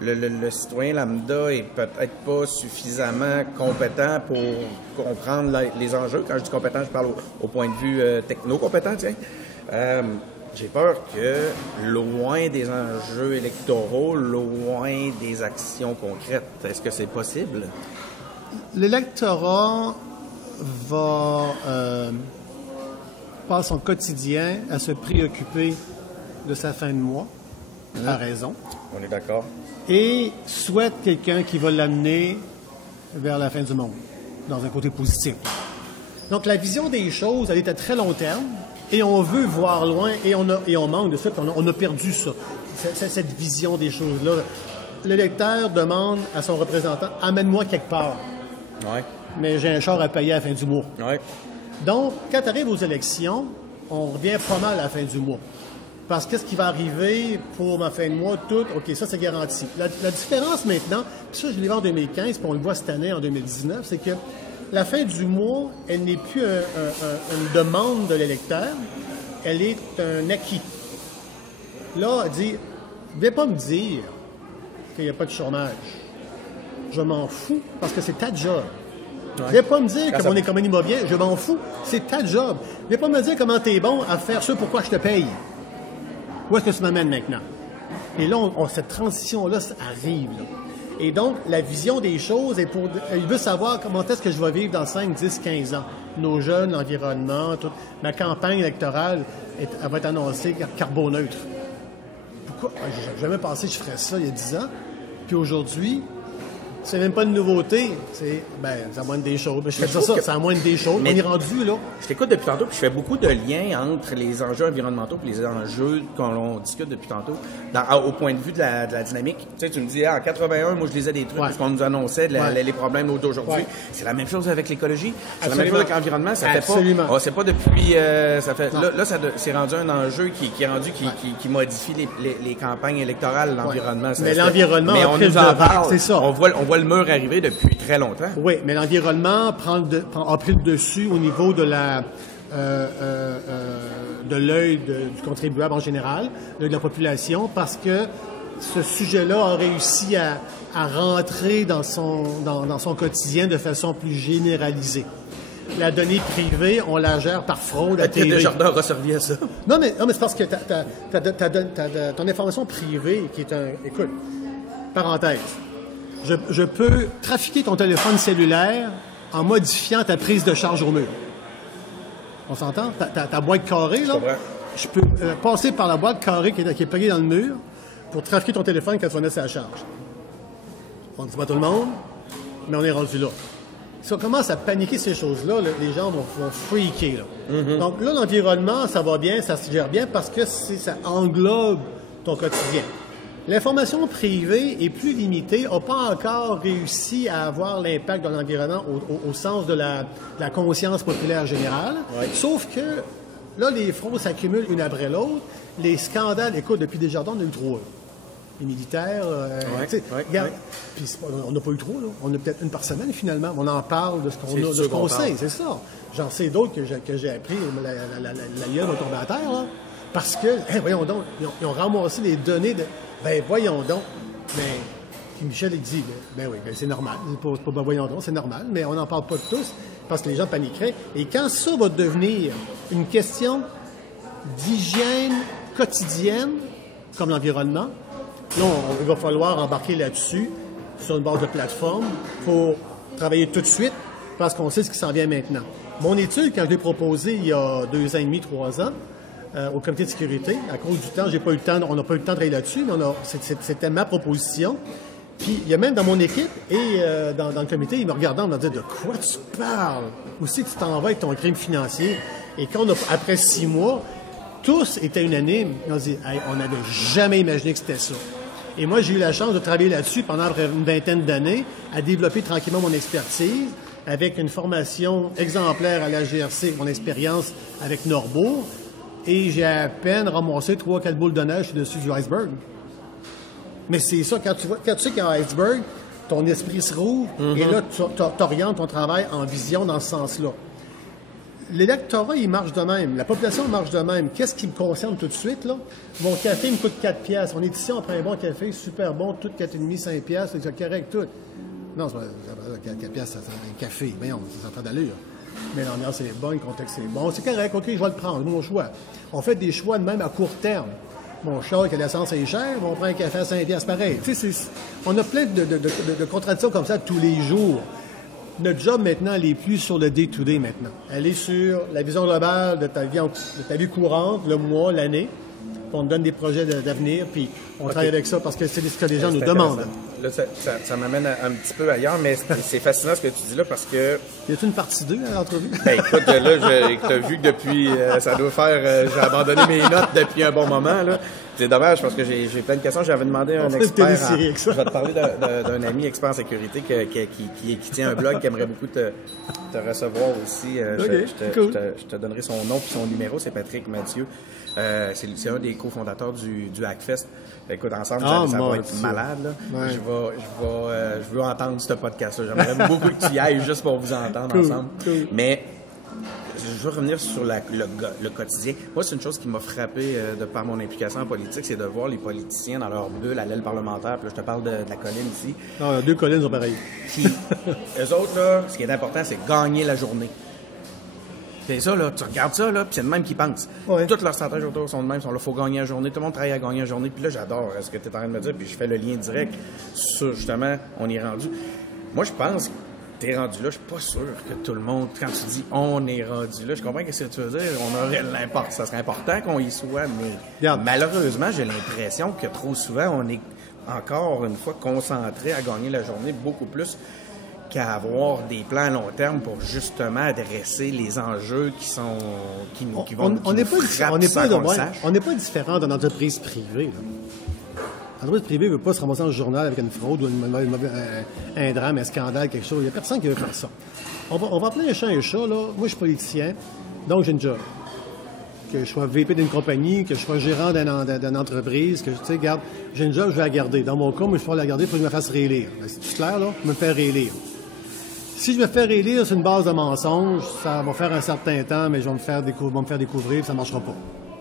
Le citoyen lambda est peut-être pas suffisamment compétent pour comprendre les enjeux. Quand je dis compétent, je parle au point de vue techno-compétent, tiens. J'ai peur que, loin des enjeux électoraux, loin des actions concrètes, est-ce que c'est possible? L'électorat passe son quotidien à se préoccuper de sa fin de mois, à raison. On est d'accord. Et souhaite quelqu'un qui va l'amener vers la fin du monde, dans un côté positif. Donc, la vision des choses, elle est à très long terme, et on veut voir loin, et on manque de ça, puis on a perdu ça, cette vision des choses-là. L'électeur demande à son représentant, amène-moi quelque part. Ouais. Mais j'ai un char à payer à la fin du mois. Ouais. Donc, quand tu arrives aux élections, on revient pas mal à la fin du mois. Parce qu'est-ce qui va arriver pour ma fin de mois, tout, OK, ça, c'est garanti. La différence maintenant, puis ça, je l'ai vu en 2015, puis on le voit cette année, en 2019, c'est que la fin du mois, elle n'est plus une demande de l'électeur, elle est un acquis. Là, elle dit, viens pas me dire qu'il n'y a pas de chômage. Je m'en fous, parce que c'est ta job. Ne viens pas me dire que mon économie va bien, je m'en fous, c'est ta job. Ne viens pas me dire comment tu es bon à faire ce pourquoi je te paye. Où est-ce que tu m'amènes maintenant? Et là, cette transition-là, ça arrive. Là. Et donc, la vision des choses est il veut savoir comment est-ce que je vais vivre dans 5, 10, 15 ans. Nos jeunes, l'environnement, tout. Ma campagne électorale, elle va être annoncée carboneutre. Pourquoi? J'ai jamais pensé que je ferais ça il y a 10 ans. Puis aujourd'hui, c'est même pas une nouveauté. Ça moindre des choses. Je fais ça, ça moindre des choses. Mais on est rendu, là. Je t'écoute depuis tantôt, puis je fais beaucoup de liens entre les enjeux environnementaux et les enjeux qu'on discute depuis tantôt, au point de vue de la dynamique. Tu sais, tu me dis, en 81, moi, je lisais des trucs, parce qu'on nous annonçait les problèmes d'aujourd'hui. Ouais. C'est la même chose avec l'écologie. C'est la même chose avec l'environnement. Ça fait pas... c'est pas depuis... ça fait, là, c'est rendu un enjeu qui modifie les campagnes électorales, l'environnement. Mais l'environnement on nous en parle. C'est ça. On voit le mur arriver depuis très longtemps. Oui, mais l'environnement a pris le dessus au niveau de l'œil du contribuable en général, de la population, parce que ce sujet-là a réussi à rentrer dans son quotidien de façon plus généralisée. La donnée privée, on la gère par fraude à TV. Desjardins aura servi à ça. Non, mais c'est parce que t'as ton information privée qui est Écoute, parenthèse. Je peux trafiquer ton téléphone cellulaire en modifiant ta prise de charge au mur. On s'entend? Ta boîte carrée, là. Je peux passer par la boîte carrée qui est pluguée dans le mur pour trafiquer ton téléphone quand tu vas mettre sa charge. On ne dit pas tout le monde, mais on est rendu là. Si on commence à paniquer ces choses-là, les gens vont freaker. Là. Mm-hmm. Donc là, l'environnement, ça va bien, ça se gère bien parce que ça englobe ton quotidien. L'information privée est plus limitée, n'a pas encore réussi à avoir l'impact dans l'environnement au sens de la conscience populaire générale. Ouais. Sauf que là, les fraudes s'accumulent une après l'autre. Les scandales, écoute, depuis Desjardins, on a eu 3. Les militaires, regarde, puis on n'a pas eu trop, là. On a peut-être une par semaine, finalement. On en parle de ce qu'on sait, c'est ça. J'en sais d'autres que j'ai appris, la gueule va tomber à terre, là. Parce que, voyons donc, ils ont ramassé les données de... voyons donc. Puis Michel, il dit, oui, c'est normal. C'est pas voyons donc, c'est normal, mais on n'en parle pas de tous, parce que les gens paniqueraient. Et quand ça va devenir une question d'hygiène quotidienne, comme l'environnement, là, il va falloir embarquer là-dessus, sur une base de plateforme, pour travailler tout de suite, parce qu'on sait ce qui s'en vient maintenant. Mon étude, quand je l'ai proposée il y a 2 ans et demi, 3 ans, au comité de sécurité, à cause du temps, on n'a pas eu le temps de travailler là-dessus, mais c'était ma proposition. Puis, il y a même dans mon équipe et dans le comité, ils me regardaient, on me disaient, de quoi tu parles? Où c'est que tu t'en vas avec ton crime financier? Et après 6 mois, tous étaient unanimes. Ils ont dit, on n'avait jamais imaginé que c'était ça. Et moi, j'ai eu la chance de travailler là-dessus pendant une vingtaine d'années, à développer tranquillement mon expertise, avec une formation exemplaire à la GRC, mon expérience avec Norbourg, et j'ai à peine ramassé 3-4 boules de neige dessus du iceberg. Mais c'est ça, quand tu sais qu'il y a un iceberg, ton esprit se rouvre, et là, tu orientes ton travail en vision dans ce sens-là. L'électorat, il marche de même. La population marche de même. Qu'est-ce qui me concerne tout de suite, là? Mon café me coûte 4 piastres. On est ici, on prend un bon café, super bon, tout 4,5, 5 piastres, c'est correct, tout. Non, c'est pas 4 piastres, c'est un café. Voyons, ça s'entend d'allure. Mais l'ambiance est bonne, le contexte est bon. C'est correct, OK, je vais le prendre, mon choix. On fait des choix de même à court terme. Mon char, que l'essence est chère, on prend un café à 5 piastres pareil. Tu sais, on a plein de contradictions comme ça tous les jours. Notre job maintenant, elle est plus sur le day-to-day maintenant. Elle est sur la vision globale de ta vie courante, le mois, l'année. On te donne des projets d'avenir, puis on travaille avec ça parce que c'est ce que les gens nous demandent. Là, ça m'amène un petit peu ailleurs, mais c'est fascinant ce que tu dis là parce que... Y a-t-il une partie 2 à l'entrevue? Écoute, là, t'as vu que depuis... ça doit faire... j'ai abandonné mes notes depuis un bon moment, là. C'est dommage parce que j'ai plein de questions. J'avais demandé à un expert... Je vais te parler d'un ami expert en sécurité qui tient un blog, qui aimerait beaucoup te recevoir aussi. Je te donnerai son nom et son numéro. C'est Patrick Mathieu. C'est un des cofondateurs du Hackfest. Écoute, ensemble, ça va être malade. Là. Ouais. Je veux entendre ce podcast-là. J'aimerais beaucoup que tu y ailles juste pour vous entendre ensemble. Cool. Mais je veux revenir sur le quotidien. Moi, c'est une chose qui m'a frappé de par mon implication en politique, c'est de voir les politiciens dans leur bulle à l'aile parlementaire. Puis là, je te parle de la colline ici. Non, 2 collines sont pareilles. Puis, eux autres, là, ce qui est important, c'est gagner la journée. C'est ça, là, tu regardes ça, là, puis c'est le même qui pense. Ouais. Toutes leurs stratégies autour sont de même, sont là, il faut gagner la journée, tout le monde travaille à gagner la journée, puis là, j'adore ce que tu es en train de me dire, puis je fais le lien direct sur, justement, on est rendu. Moi, je pense que tu es rendu là, je suis pas sûr que tout le monde, quand tu dis on est rendu là, je comprends ce que tu veux dire, ça serait important qu'on y soit, mais malheureusement, j'ai l'impression que trop souvent, on est encore une fois concentré à gagner la journée beaucoup plus qu'à avoir des plans à long terme pour justement adresser les enjeux qui vont on n'est pas différent d'une entreprise privée. L'entreprise privée ne veut pas se ramasser dans le journal avec une fraude ou un drame, un scandale, quelque chose. Il n'y a personne qui veut faire ça. On va appeler un chat un chat. Là. Moi, je suis politicien, donc j'ai une job. Que je sois VP d'une compagnie, que je sois gérant d'une entreprise, que, tu sais, regarde, j'ai une job, je vais la garder. Dans mon cas, moi, je vais la garder pour que je me fasse réélire. C'est clair, là? Je me faire réélire. Si je me fais réélire sur une base de mensonges, ça va faire un certain temps, mais je vais me faire découvrir, puis ça ne marchera pas.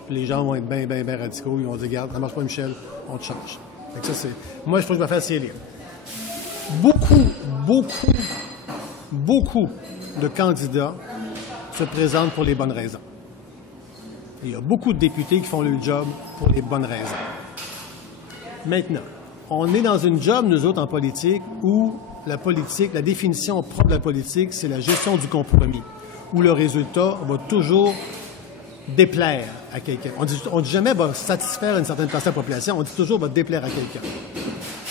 Puis les gens vont être bien radicaux. Ils vont dire, regarde, ça ne marche pas, Michel, on te change. Fait que ça, c'est... Moi, je pense que je me fasse réélire. Beaucoup de candidats se présentent pour les bonnes raisons. Il y a beaucoup de députés qui font le job pour les bonnes raisons. Maintenant, on est dans une job, nous autres, en politique, où la définition propre de la politique, c'est la gestion du compromis, où le résultat va toujours déplaire à quelqu'un. On dit jamais va satisfaire une certaine partie de la population, on dit toujours va déplaire à quelqu'un.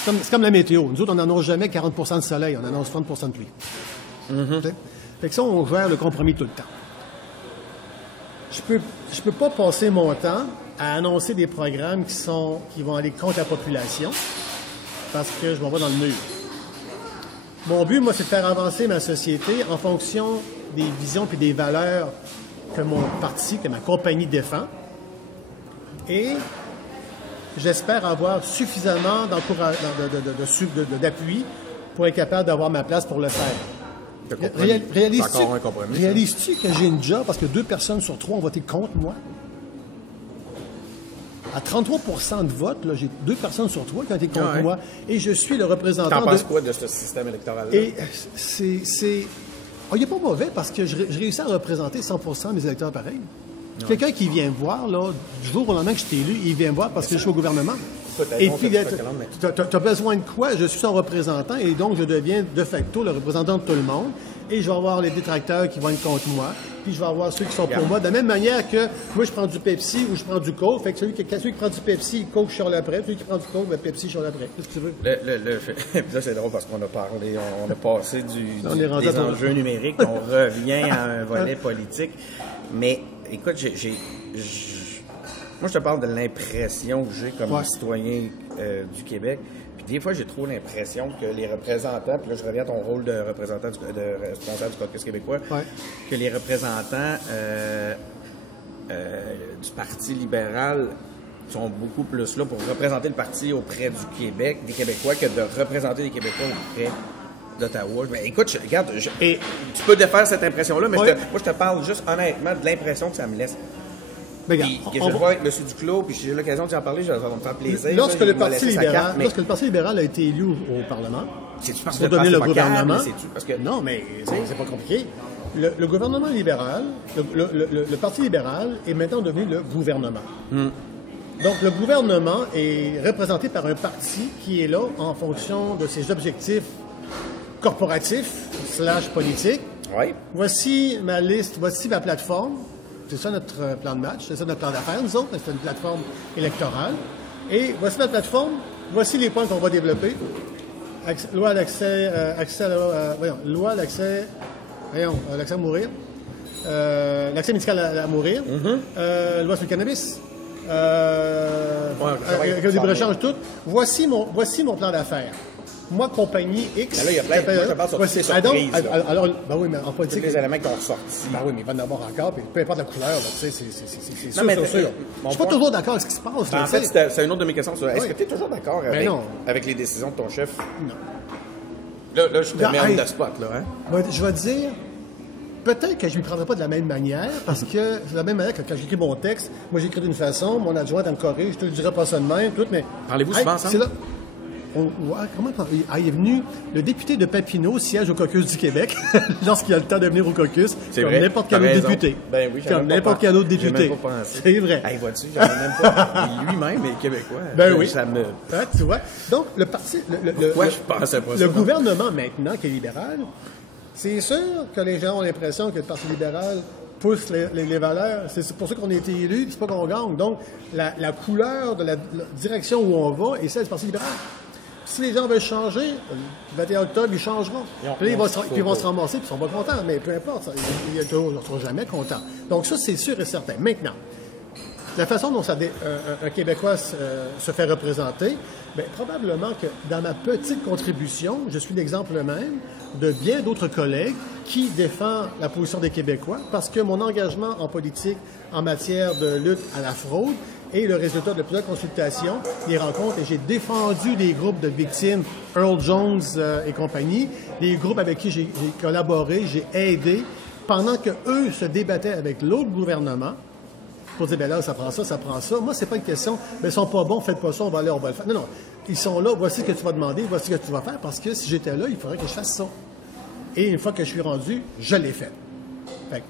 C'est comme la météo. Nous autres, on n'annonce jamais 40 % de soleil, on annonce 30 % de pluie. Mm-hmm. Fait que ça, on gère le compromis tout le temps. Je peux pas passer mon temps à annoncer des programmes qui vont aller contre la population parce que je m'en vais dans le mur. Mon but, moi, c'est de faire avancer ma société en fonction des visions et des valeurs que mon parti, que ma compagnie défend. Et j'espère avoir suffisamment d'appui pour être capable d'avoir ma place pour le faire. Réalises-tu que j'ai une job parce que 2 personnes sur 3 ont voté contre moi? À 33% de vote, là, j'ai 2 personnes sur 3 qui ont été contre moi. Et je suis le représentant T'en penses quoi de ce système électoral-là? Et il n'est pas mauvais parce que je réussis à représenter 100% de mes électeurs pareils. Quelqu'un qui vient me voir, là, du jour au lendemain que je t'ai élu, il vient me voir parce que je suis au gouvernement. Et puis, tu as besoin de quoi? Je suis son représentant et donc je deviens de facto le représentant de tout le monde. Et je vais avoir les détracteurs qui vont être contre moi. Puis je vais avoir ceux qui sont pour moi. De la même manière que moi, je prends du Pepsi ou je prends du Coke. Fait que celui qui prend du Pepsi, Coke, je suis après. Celui qui prend du Coke, ben, Pepsi, je suis après. Qu'est-ce que tu veux? Là, c'est drôle parce qu'on a parlé, on a passé des enjeux enjeux numériques. On revient à un volet politique. Mais, écoute, moi, je te parle de l'impression que j'ai comme citoyen du Québec. Puis des fois, j'ai trop l'impression que les représentants, puis là, je reviens à ton rôle de représentant responsable du caucus québécois, que les représentants du Parti libéral sont beaucoup plus là pour représenter le parti auprès du Québec, des Québécois, que de représenter les Québécois auprès d'Ottawa. Ben, écoute, regarde, tu peux défaire cette impression-là, mais moi, je te parle juste honnêtement de l'impression que ça me laisse. Puis, que je vois avec M. Duclos, puis j'ai l'occasion d'y en parler, ça va me faire plaisir. Lorsque le Parti libéral a été élu au Parlement, c'est-tu parce pour donner le gouvernement... Parce que... Non, mais c'est pas compliqué. Le gouvernement libéral, le Parti libéral est maintenant devenu le gouvernement. Donc, le gouvernement est représenté par un parti qui est là en fonction de ses objectifs corporatifs / politiques. Oui. Voici ma liste, voici ma plateforme. C'est ça notre plan de match, c'est ça notre plan d'affaires, nous autres, c'est une plateforme électorale. Et voici notre plateforme, voici les points qu'on va développer. Loi à l'accès à mourir, l'accès médical à mourir, loi sur le cannabis, le libre-échange, tout. Voici mon plan d'affaires. Moi, compagnie X... Là, il y a plein de... Je pense sur ces surprises. Alors, ben oui, mais en politique... Tous les éléments qui ont ressorti. Ben oui, mais il va en avoir encore, puis peu importe la couleur, là, tu sais, c'est sûr, mais sûr. Je suis pas toujours d'accord avec ce qui se passe. En fait, c'est une autre de mes questions. Est-ce que tu es toujours d'accord avec les décisions de ton chef? Non. Là, je te mets en the spot, là. Hein? Je vais te dire... Peut-être que je ne m'y prendrai pas de la même manière, parce que c'est de la même manière que quand j'écris mon texte, moi j'écris d'une façon, mon adjoint elle me corrige, je te le dirai pas ça de même, tout, mais... Parlez-vous souvent ensemble? Il est venu, le député de Papineau siège au caucus du Québec lorsqu'il a le temps de venir au caucus, comme n'importe quel autre député. Ben oui, comme n'importe quel autre député. C'est vrai. Hey, vois-tu, j'en ai même pas. Lui-même est québécois. Ben oui. Ça me... tu vois. Donc, le parti... Pourquoi je pensais pas ça? Le gouvernement, maintenant, qui est libéral, c'est sûr que les gens ont l'impression que le Parti libéral pousse les valeurs. C'est pour ça qu'on a été élus, c'est pas qu'on gagne. Donc, la couleur de la direction où on va est celle du Parti libéral. Si les gens veulent changer, le 21 octobre, ils changeront. Puis ils vont se ramasser, puis ils sont pas contents. Mais peu importe, ils ne seront jamais contents. Donc ça, c'est sûr et certain. Maintenant, la façon dont un Québécois se fait représenter, bien, probablement que dans ma petite contribution, je suis l'exemple même de bien d'autres collègues qui défendent la position des Québécois parce que mon engagement en politique en matière de lutte à la fraude est le résultat de plusieurs consultations, des rencontres, et j'ai défendu des groupes de victimes, Earl Jones et compagnie, des groupes avec qui j'ai collaboré, j'ai aidé, pendant qu'eux se débattaient avec l'autre gouvernement pour dire, ben là, ça prend ça, ça prend ça. Moi, c'est pas une question, ben ils sont pas bons, faites pas ça, on va le faire. Non, ils sont là, voici ce que tu vas demander, voici ce que tu vas faire, parce que si j'étais là, il faudrait que je fasse ça. Et une fois que je suis rendu, je l'ai fait. Fait que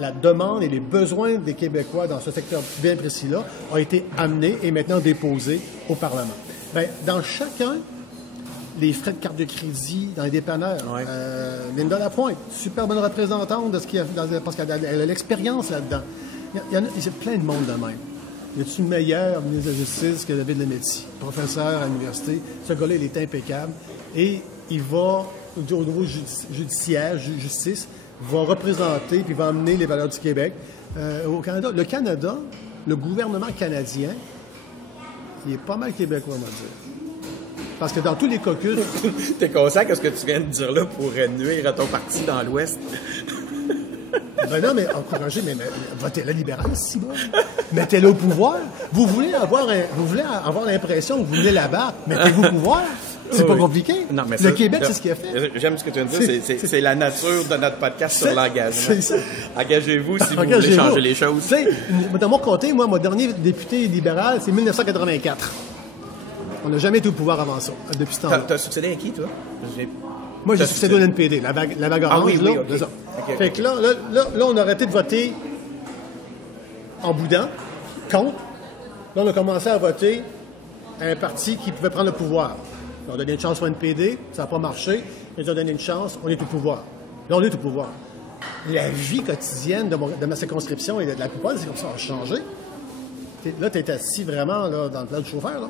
la demande et les besoins des Québécois dans ce secteur bien précis-là ont été amenés et maintenant déposés au Parlement. Bien, dans chacun, les frais de carte de crédit dans les dépanneurs, Linda Lapointe, super bonne représentante de ce qu'il y a, parce qu'elle a l'expérience là-dedans. Il y a plein de monde de même. Y a-t-il meilleur ministre de la Justice que David Lametti, professeur à l'université? Ce gars-là, il est impeccable. Et il va, au niveau judiciaire, justice, va représenter puis va amener les valeurs du Québec au Canada. Le Canada, le gouvernement canadien, il est pas mal québécois, on va dire. Parce que dans tous les caucus... T'es conscient que ce que tu viens de dire là pourrait nuire à ton parti dans l'Ouest? Ben non, mais encouragez, mais votez la libérale, si bon. Mettez-le au pouvoir. Vous voulez avoir l'impression que vous voulez la battre, mettez-vous au pouvoir. C'est pas compliqué. Non, mais le Québec, c'est ce qu'il a fait. J'aime ce que tu viens de dire. C'est la nature de notre podcast sur l'engagement. C'est ça. Engagez-vous si vous voulez changer les choses. Tu sais, dans mon comté, moi, mon dernier député libéral, c'est 1984. On n'a jamais été au pouvoir avant ça, depuis ce temps-là. T'as succédé à qui, toi? Moi, j'ai succédé au NPD, la vague orange, oui, là. okay. Ça. Okay. Fait que là, on a arrêté de voter en boudin, contre. Là, on a commencé à voter à un parti qui pouvait prendre le pouvoir. On a donné une chance au NPD, ça n'a pas marché. Ils ont donné une chance, on est au pouvoir. Là, on est au pouvoir. La vie quotidienne de ma circonscription et de la plupart des circonscriptions a changé. Là, tu es assis vraiment là, dans le plat du chauffeur, là.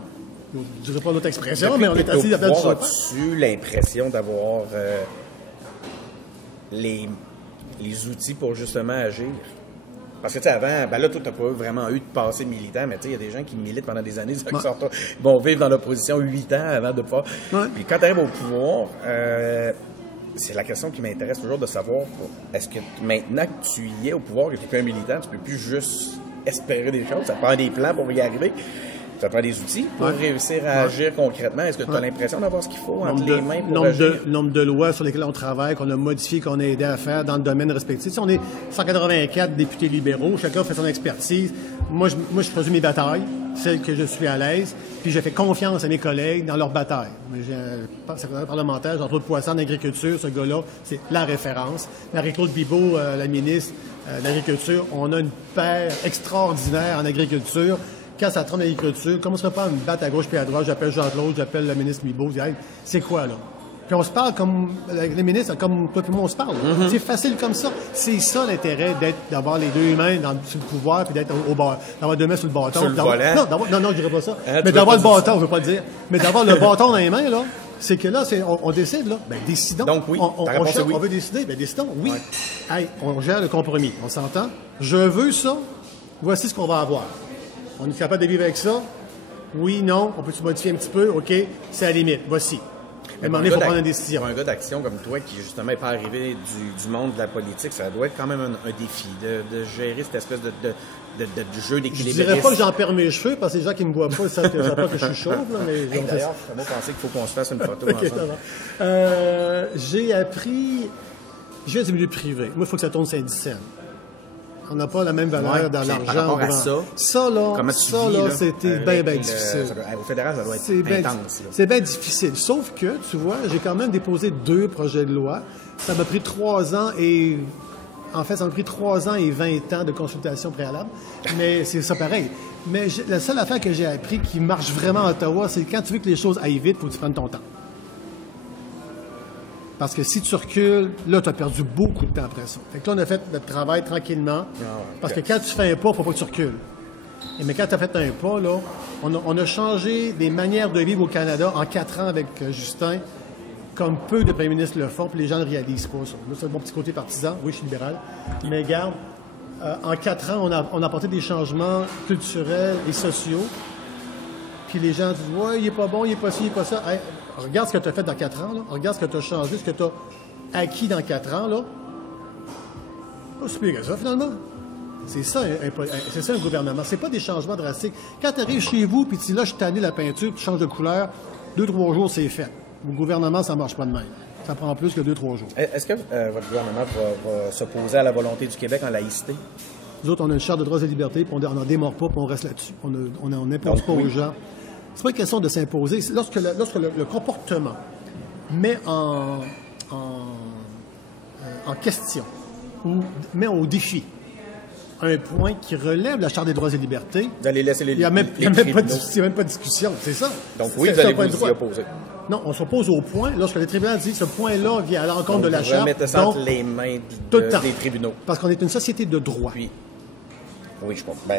Je ne dirais pas l'autre expression, mais on est assis dans le plat du chauffeur. As-tu l'impression d'avoir les outils pour justement agir? Parce que, tu sais, avant, ben là, toi, t'as pas vraiment eu de passé militant, mais tu sais, il y a des gens qui militent pendant des années, qui sortent, vont vivre dans l'opposition 8 ans avant de pouvoir. Ouais. Puis quand tu arrives au pouvoir, c'est la question qui m'intéresse toujours de savoir, est-ce que maintenant que tu y es au pouvoir, que tu n'es plus un militant, tu peux plus juste espérer des choses, ça prend des plans pour y arriver. Ça prend des outils pour réussir à agir concrètement. Est-ce que tu as l'impression d'avoir ce qu'il faut entre les mains pour agir? Nombre de lois sur lesquelles on travaille, qu'on a modifiées, qu'on a aidé à faire dans le domaine respectif. On est 184 députés libéraux, chacun fait son expertise. Moi, je choisis mes batailles, celles que je suis à l'aise, puis je fais confiance à mes collègues dans leurs batailles. J'ai un secrétaire parlementaire, Jean-Claude Poisson, en agriculture, ce gars-là, c'est la référence. Marie-Claude Bibeau, la ministre de l'Agriculture, on a une paire extraordinaire en agriculture. Quand ça tremble l'agriculture, comment se pas à me battre à gauche puis à droite, j'appelle Jean-Claude, j'appelle le ministre Mibeau, je dis hey, c'est quoi là? Puis on se parle comme les ministres, comme toi et moi on se parle. Mm-hmm. C'est facile comme ça. C'est ça l'intérêt d'avoir les deux mains sur le pouvoir puis d'être au bord, d'avoir deux mains sur le bâton. Sur le volant? Non, je dirais pas ça. Mais d'avoir le bâton, je veux pas le dire. Mais d'avoir le bâton dans les mains, là, c'est que là, on décide, là. Ben, décidons. Donc oui, on veut décider, ben décidons, oui. Ouais. Hey, on gère le compromis, on s'entend? Je veux ça, voici ce qu'on va avoir. On est capable de vivre avec ça? Oui, non. On peut se modifier un petit peu? OK, c'est à la limite. Voici. À un moment donné, il faut prendre une décision. Pour un gars d'action comme toi, qui justement n'est pas arrivé du monde de la politique, ça doit être quand même un défi de gérer cette espèce de jeu d'équilibre. Je dirais pas que j'en perds mes cheveux, parce que les gens qui me voient pas, ils savent pas que je suis chauve. Là, mais d'ailleurs, ça m'a pensé qu'il faut qu'on se fasse une photo ensemble. J'ai appris... Je viens du milieu privé. Moi, il faut que ça tourne Saint-Dicenne. On n'a pas la même valeur dans l'argent. Par rapport à ça, là, c'était bien difficile. Au fédéral, ça doit être intense. C'est bien difficile. Sauf que, tu vois, j'ai quand même déposé 2 projets de loi. Ça m'a pris 3 ans et... En fait, ça m'a pris 3 ans et 20 ans de consultation préalable. Mais c'est ça pareil. Mais la seule affaire que j'ai appris qui marche vraiment à Ottawa, c'est quand tu veux que les choses aillent vite, il faut que tu prennes ton temps. Parce que si tu recules, là, tu as perdu beaucoup de temps après ça. Fait que là, on a fait notre travail tranquillement. Parce que quand tu fais un pas, il ne faut pas que tu recules. Mais quand tu as fait un pas, là, on a changé des manières de vivre au Canada en 4 ans avec Justin, comme peu de premiers ministres le font, puis les gens ne réalisent pas ça. Moi, c'est mon petit côté partisan. Oui, je suis libéral. Mais regarde, en 4 ans, on a apporté des changements culturels et sociaux. Puis les gens disent « Ouais, il n'est pas bon, il n'est pas ci, il n'est pas ça. Hey, » regarde ce que tu as fait dans 4 ans, là. Regarde ce que tu as changé, ce que tu as acquis dans 4 ans, là. Pas si pire que ça, finalement. C'est ça un gouvernement. C'est pas des changements drastiques. Quand tu arrives chez vous, puis tu dis là, je suis tanné la peinture, tu changes de couleur, 2-3 jours, c'est fait. Au gouvernement, ça marche pas de même. Ça prend plus que 2-3 jours. Est-ce que votre gouvernement va s'opposer à la volonté du Québec en laïcité? Nous autres, on a une charte de droits et libertés, puis on n'en démord pas, puis on reste là-dessus. On n'impose pas aux gens. C'est pas une question de s'imposer. Lorsque le comportement met en question ou met au défi un point qui relève la Charte des droits et libertés, d'aller laisser il n'y a même pas de discussion, c'est ça. Donc oui, vous allez vous y opposer. Non, on s'oppose au point lorsque le tribunal dit que ce point-là vient à l'encontre de la Charte. Vous mettez ça entre les mains des tribunaux. Parce qu'on est une société de droit. Oui, je comprends.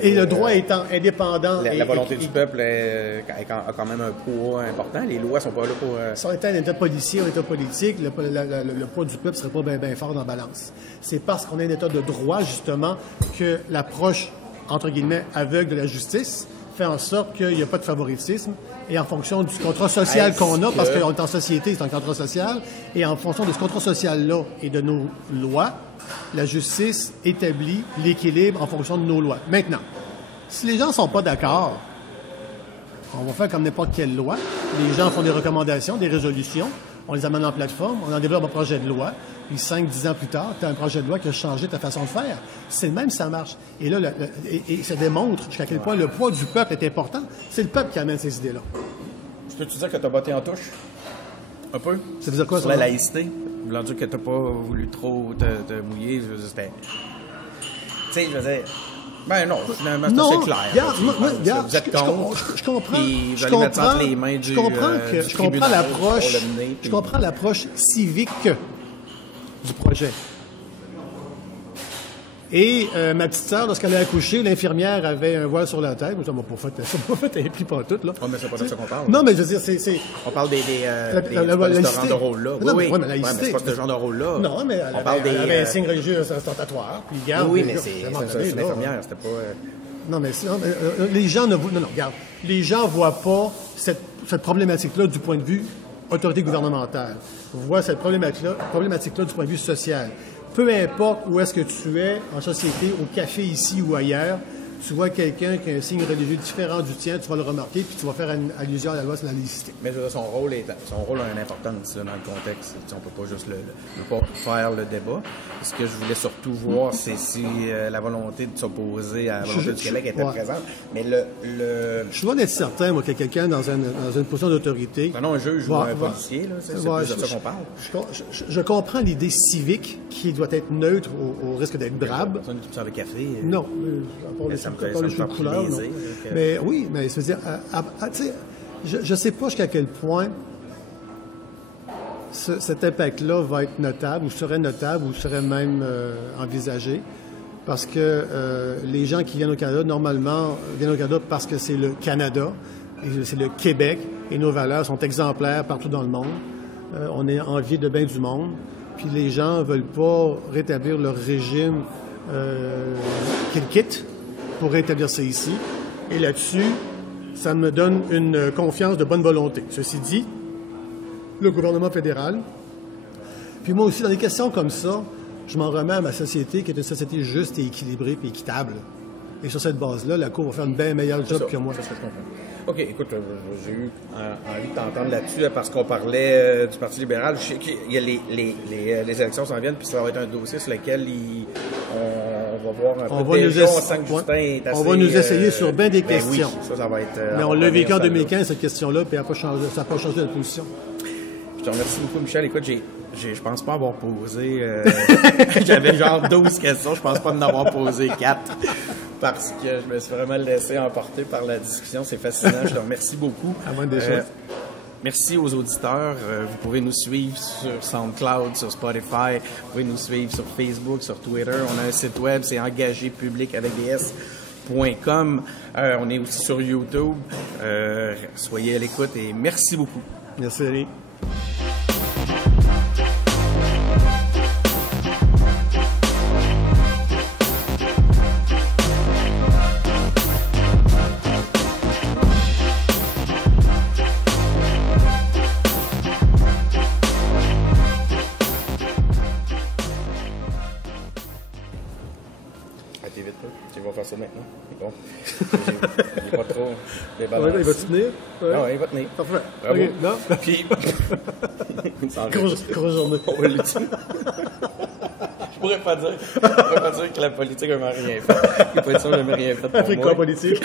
Et le droit étant indépendant... La volonté du peuple a quand même un poids important. Les lois sont pas là pour... Si on était un État policier, un État politique, le poids du peuple serait pas bien fort dans la balance. C'est parce qu'on est un État de droit, justement, que l'approche entre guillemets, aveugle de la justice fait en sorte qu'il n'y a pas de favoritisme. Et en fonction du contrat social qu'on a, parce qu'on est en société, c'est un contrat social, et en fonction de ce contrat social-là et de nos lois, la justice établit l'équilibre en fonction de nos lois. Maintenant, si les gens ne sont pas d'accord, on va faire comme n'importe quelle loi. Les gens font des recommandations, des résolutions, on les amène en plateforme, on en développe un projet de loi, puis 5-10 ans plus tard, tu as un projet de loi qui a changé ta façon de faire. C'est le même, ça marche. Et là, et ça démontre jusqu'à quel point le poids du peuple est important. C'est le peuple qui amène ces idées-là. Je peux te dire que tu as botté en touche? Un peu? Ça veut dire quoi, sur ça? La laïcité? Voulant dire que tu n'as pas voulu trop te mouiller. C'était... Tu sais, je veux dire... Ben non, finalement, c'est assez clair. Regarde, regarde, vous êtes contre. Je comprends. Puis vous allez mettre ça entre les mains du tribunal Je comprends l'approche civique du projet. Et ma petite sœur, lorsqu'elle a accouché, l'infirmière avait un voile sur la tête. Ça m'a pas fait un pli pantoute, là. Oh, mais c'est pas de ça qu'on parle. Non, mais je veux dire, c'est... On parle des ce genre de rôle-là. Oui, mais laïcité. C'est pas ce genre de rôle-là. Non, mais elle avait un signe religieux ostentatoire. Puis regarde, oui, mais c'est une infirmière, c'était pas... Non, mais les gens ne... Non, regarde. Les gens voient pas cette problématique-là du point de vue autorité gouvernementale. Ils voient cette problématique-là du point de vue social. Peu importe où est-ce que tu es en société, au café ici ou ailleurs, tu vois quelqu'un qui a un signe religieux différent du tien, tu vas le remarquer, puis tu vas faire une allusion à la loi sur la laïcité. Mais son rôle a une importance dans le contexte. On ne peut pas juste faire le débat. Ce que je voulais surtout voir, c'est si la volonté de s'opposer à la volonté du Québec était présente. Mais Je suis loin d'être certain, moi, que quelqu'un dans une position d'autorité... Non, un juge ou un policier, là, c'est plus de ça qu'on parle. Je comprends l'idée civique qui doit être neutre au risque d'être drabe. Personne qui sert le café. Non. Ça me fait plaisir. Mais oui, mais je veux dire, tu sais, je ne sais pas jusqu'à quel point cet impact-là va être notable, ou serait même envisagé, parce que les gens qui viennent au Canada, normalement, viennent au Canada parce que c'est le Canada, et c'est le Québec, et nos valeurs sont exemplaires partout dans le monde. On est envié de bien du monde, puis les gens ne veulent pas rétablir leur régime qu'ils quittent pour rétablir ça ici. Et là-dessus, ça me donne une confiance de bonne volonté. Ceci dit, le gouvernement fédéral, puis moi aussi, dans des questions comme ça, je m'en remets à ma société, qui est une société juste et équilibrée et équitable. Et sur cette base-là, la Cour va faire une bien meilleure job que moi. C'est ce que je comprends. OK, écoute, j'ai eu envie de t'entendre là-dessus parce qu'on parlait du Parti libéral. Je sais qu'il y a les élections s'en viennent, puis ça va être un dossier sur lequel on va voir un peu déjà, on sent que Justin est assez... On va nous essayer sur bien des questions. Oui, ça va être... Mais on l'a vécu en 2015, cette question-là, puis ça n'a pas changé notre position. Je te remercie beaucoup, Michel. Écoute, je pense pas avoir posé... J'avais genre 12 questions, je pense pas en avoir posé 4. Parce que je me suis vraiment laissé emporter par la discussion. C'est fascinant. Je te remercie beaucoup. Merci aux auditeurs. Vous pouvez nous suivre sur SoundCloud, sur Spotify. Vous pouvez nous suivre sur Facebook, sur Twitter. On a un site web, c'est engagépublic avec des S.com. On est aussi sur YouTube. Soyez à l'écoute et merci beaucoup. Merci, Eric. Tu vas faire ça maintenant. C'est bon. Il n'est pas trop débalancé. Il va te tenir? Ah, il va tenir. Parfait. Bravo. Okay. Non? Puis... Grosse journée. On va l'utiliser. Je pourrais pas dire que la politique n'a rien fait. Les politiciens n'ont rien fait pour moi. Africain politique.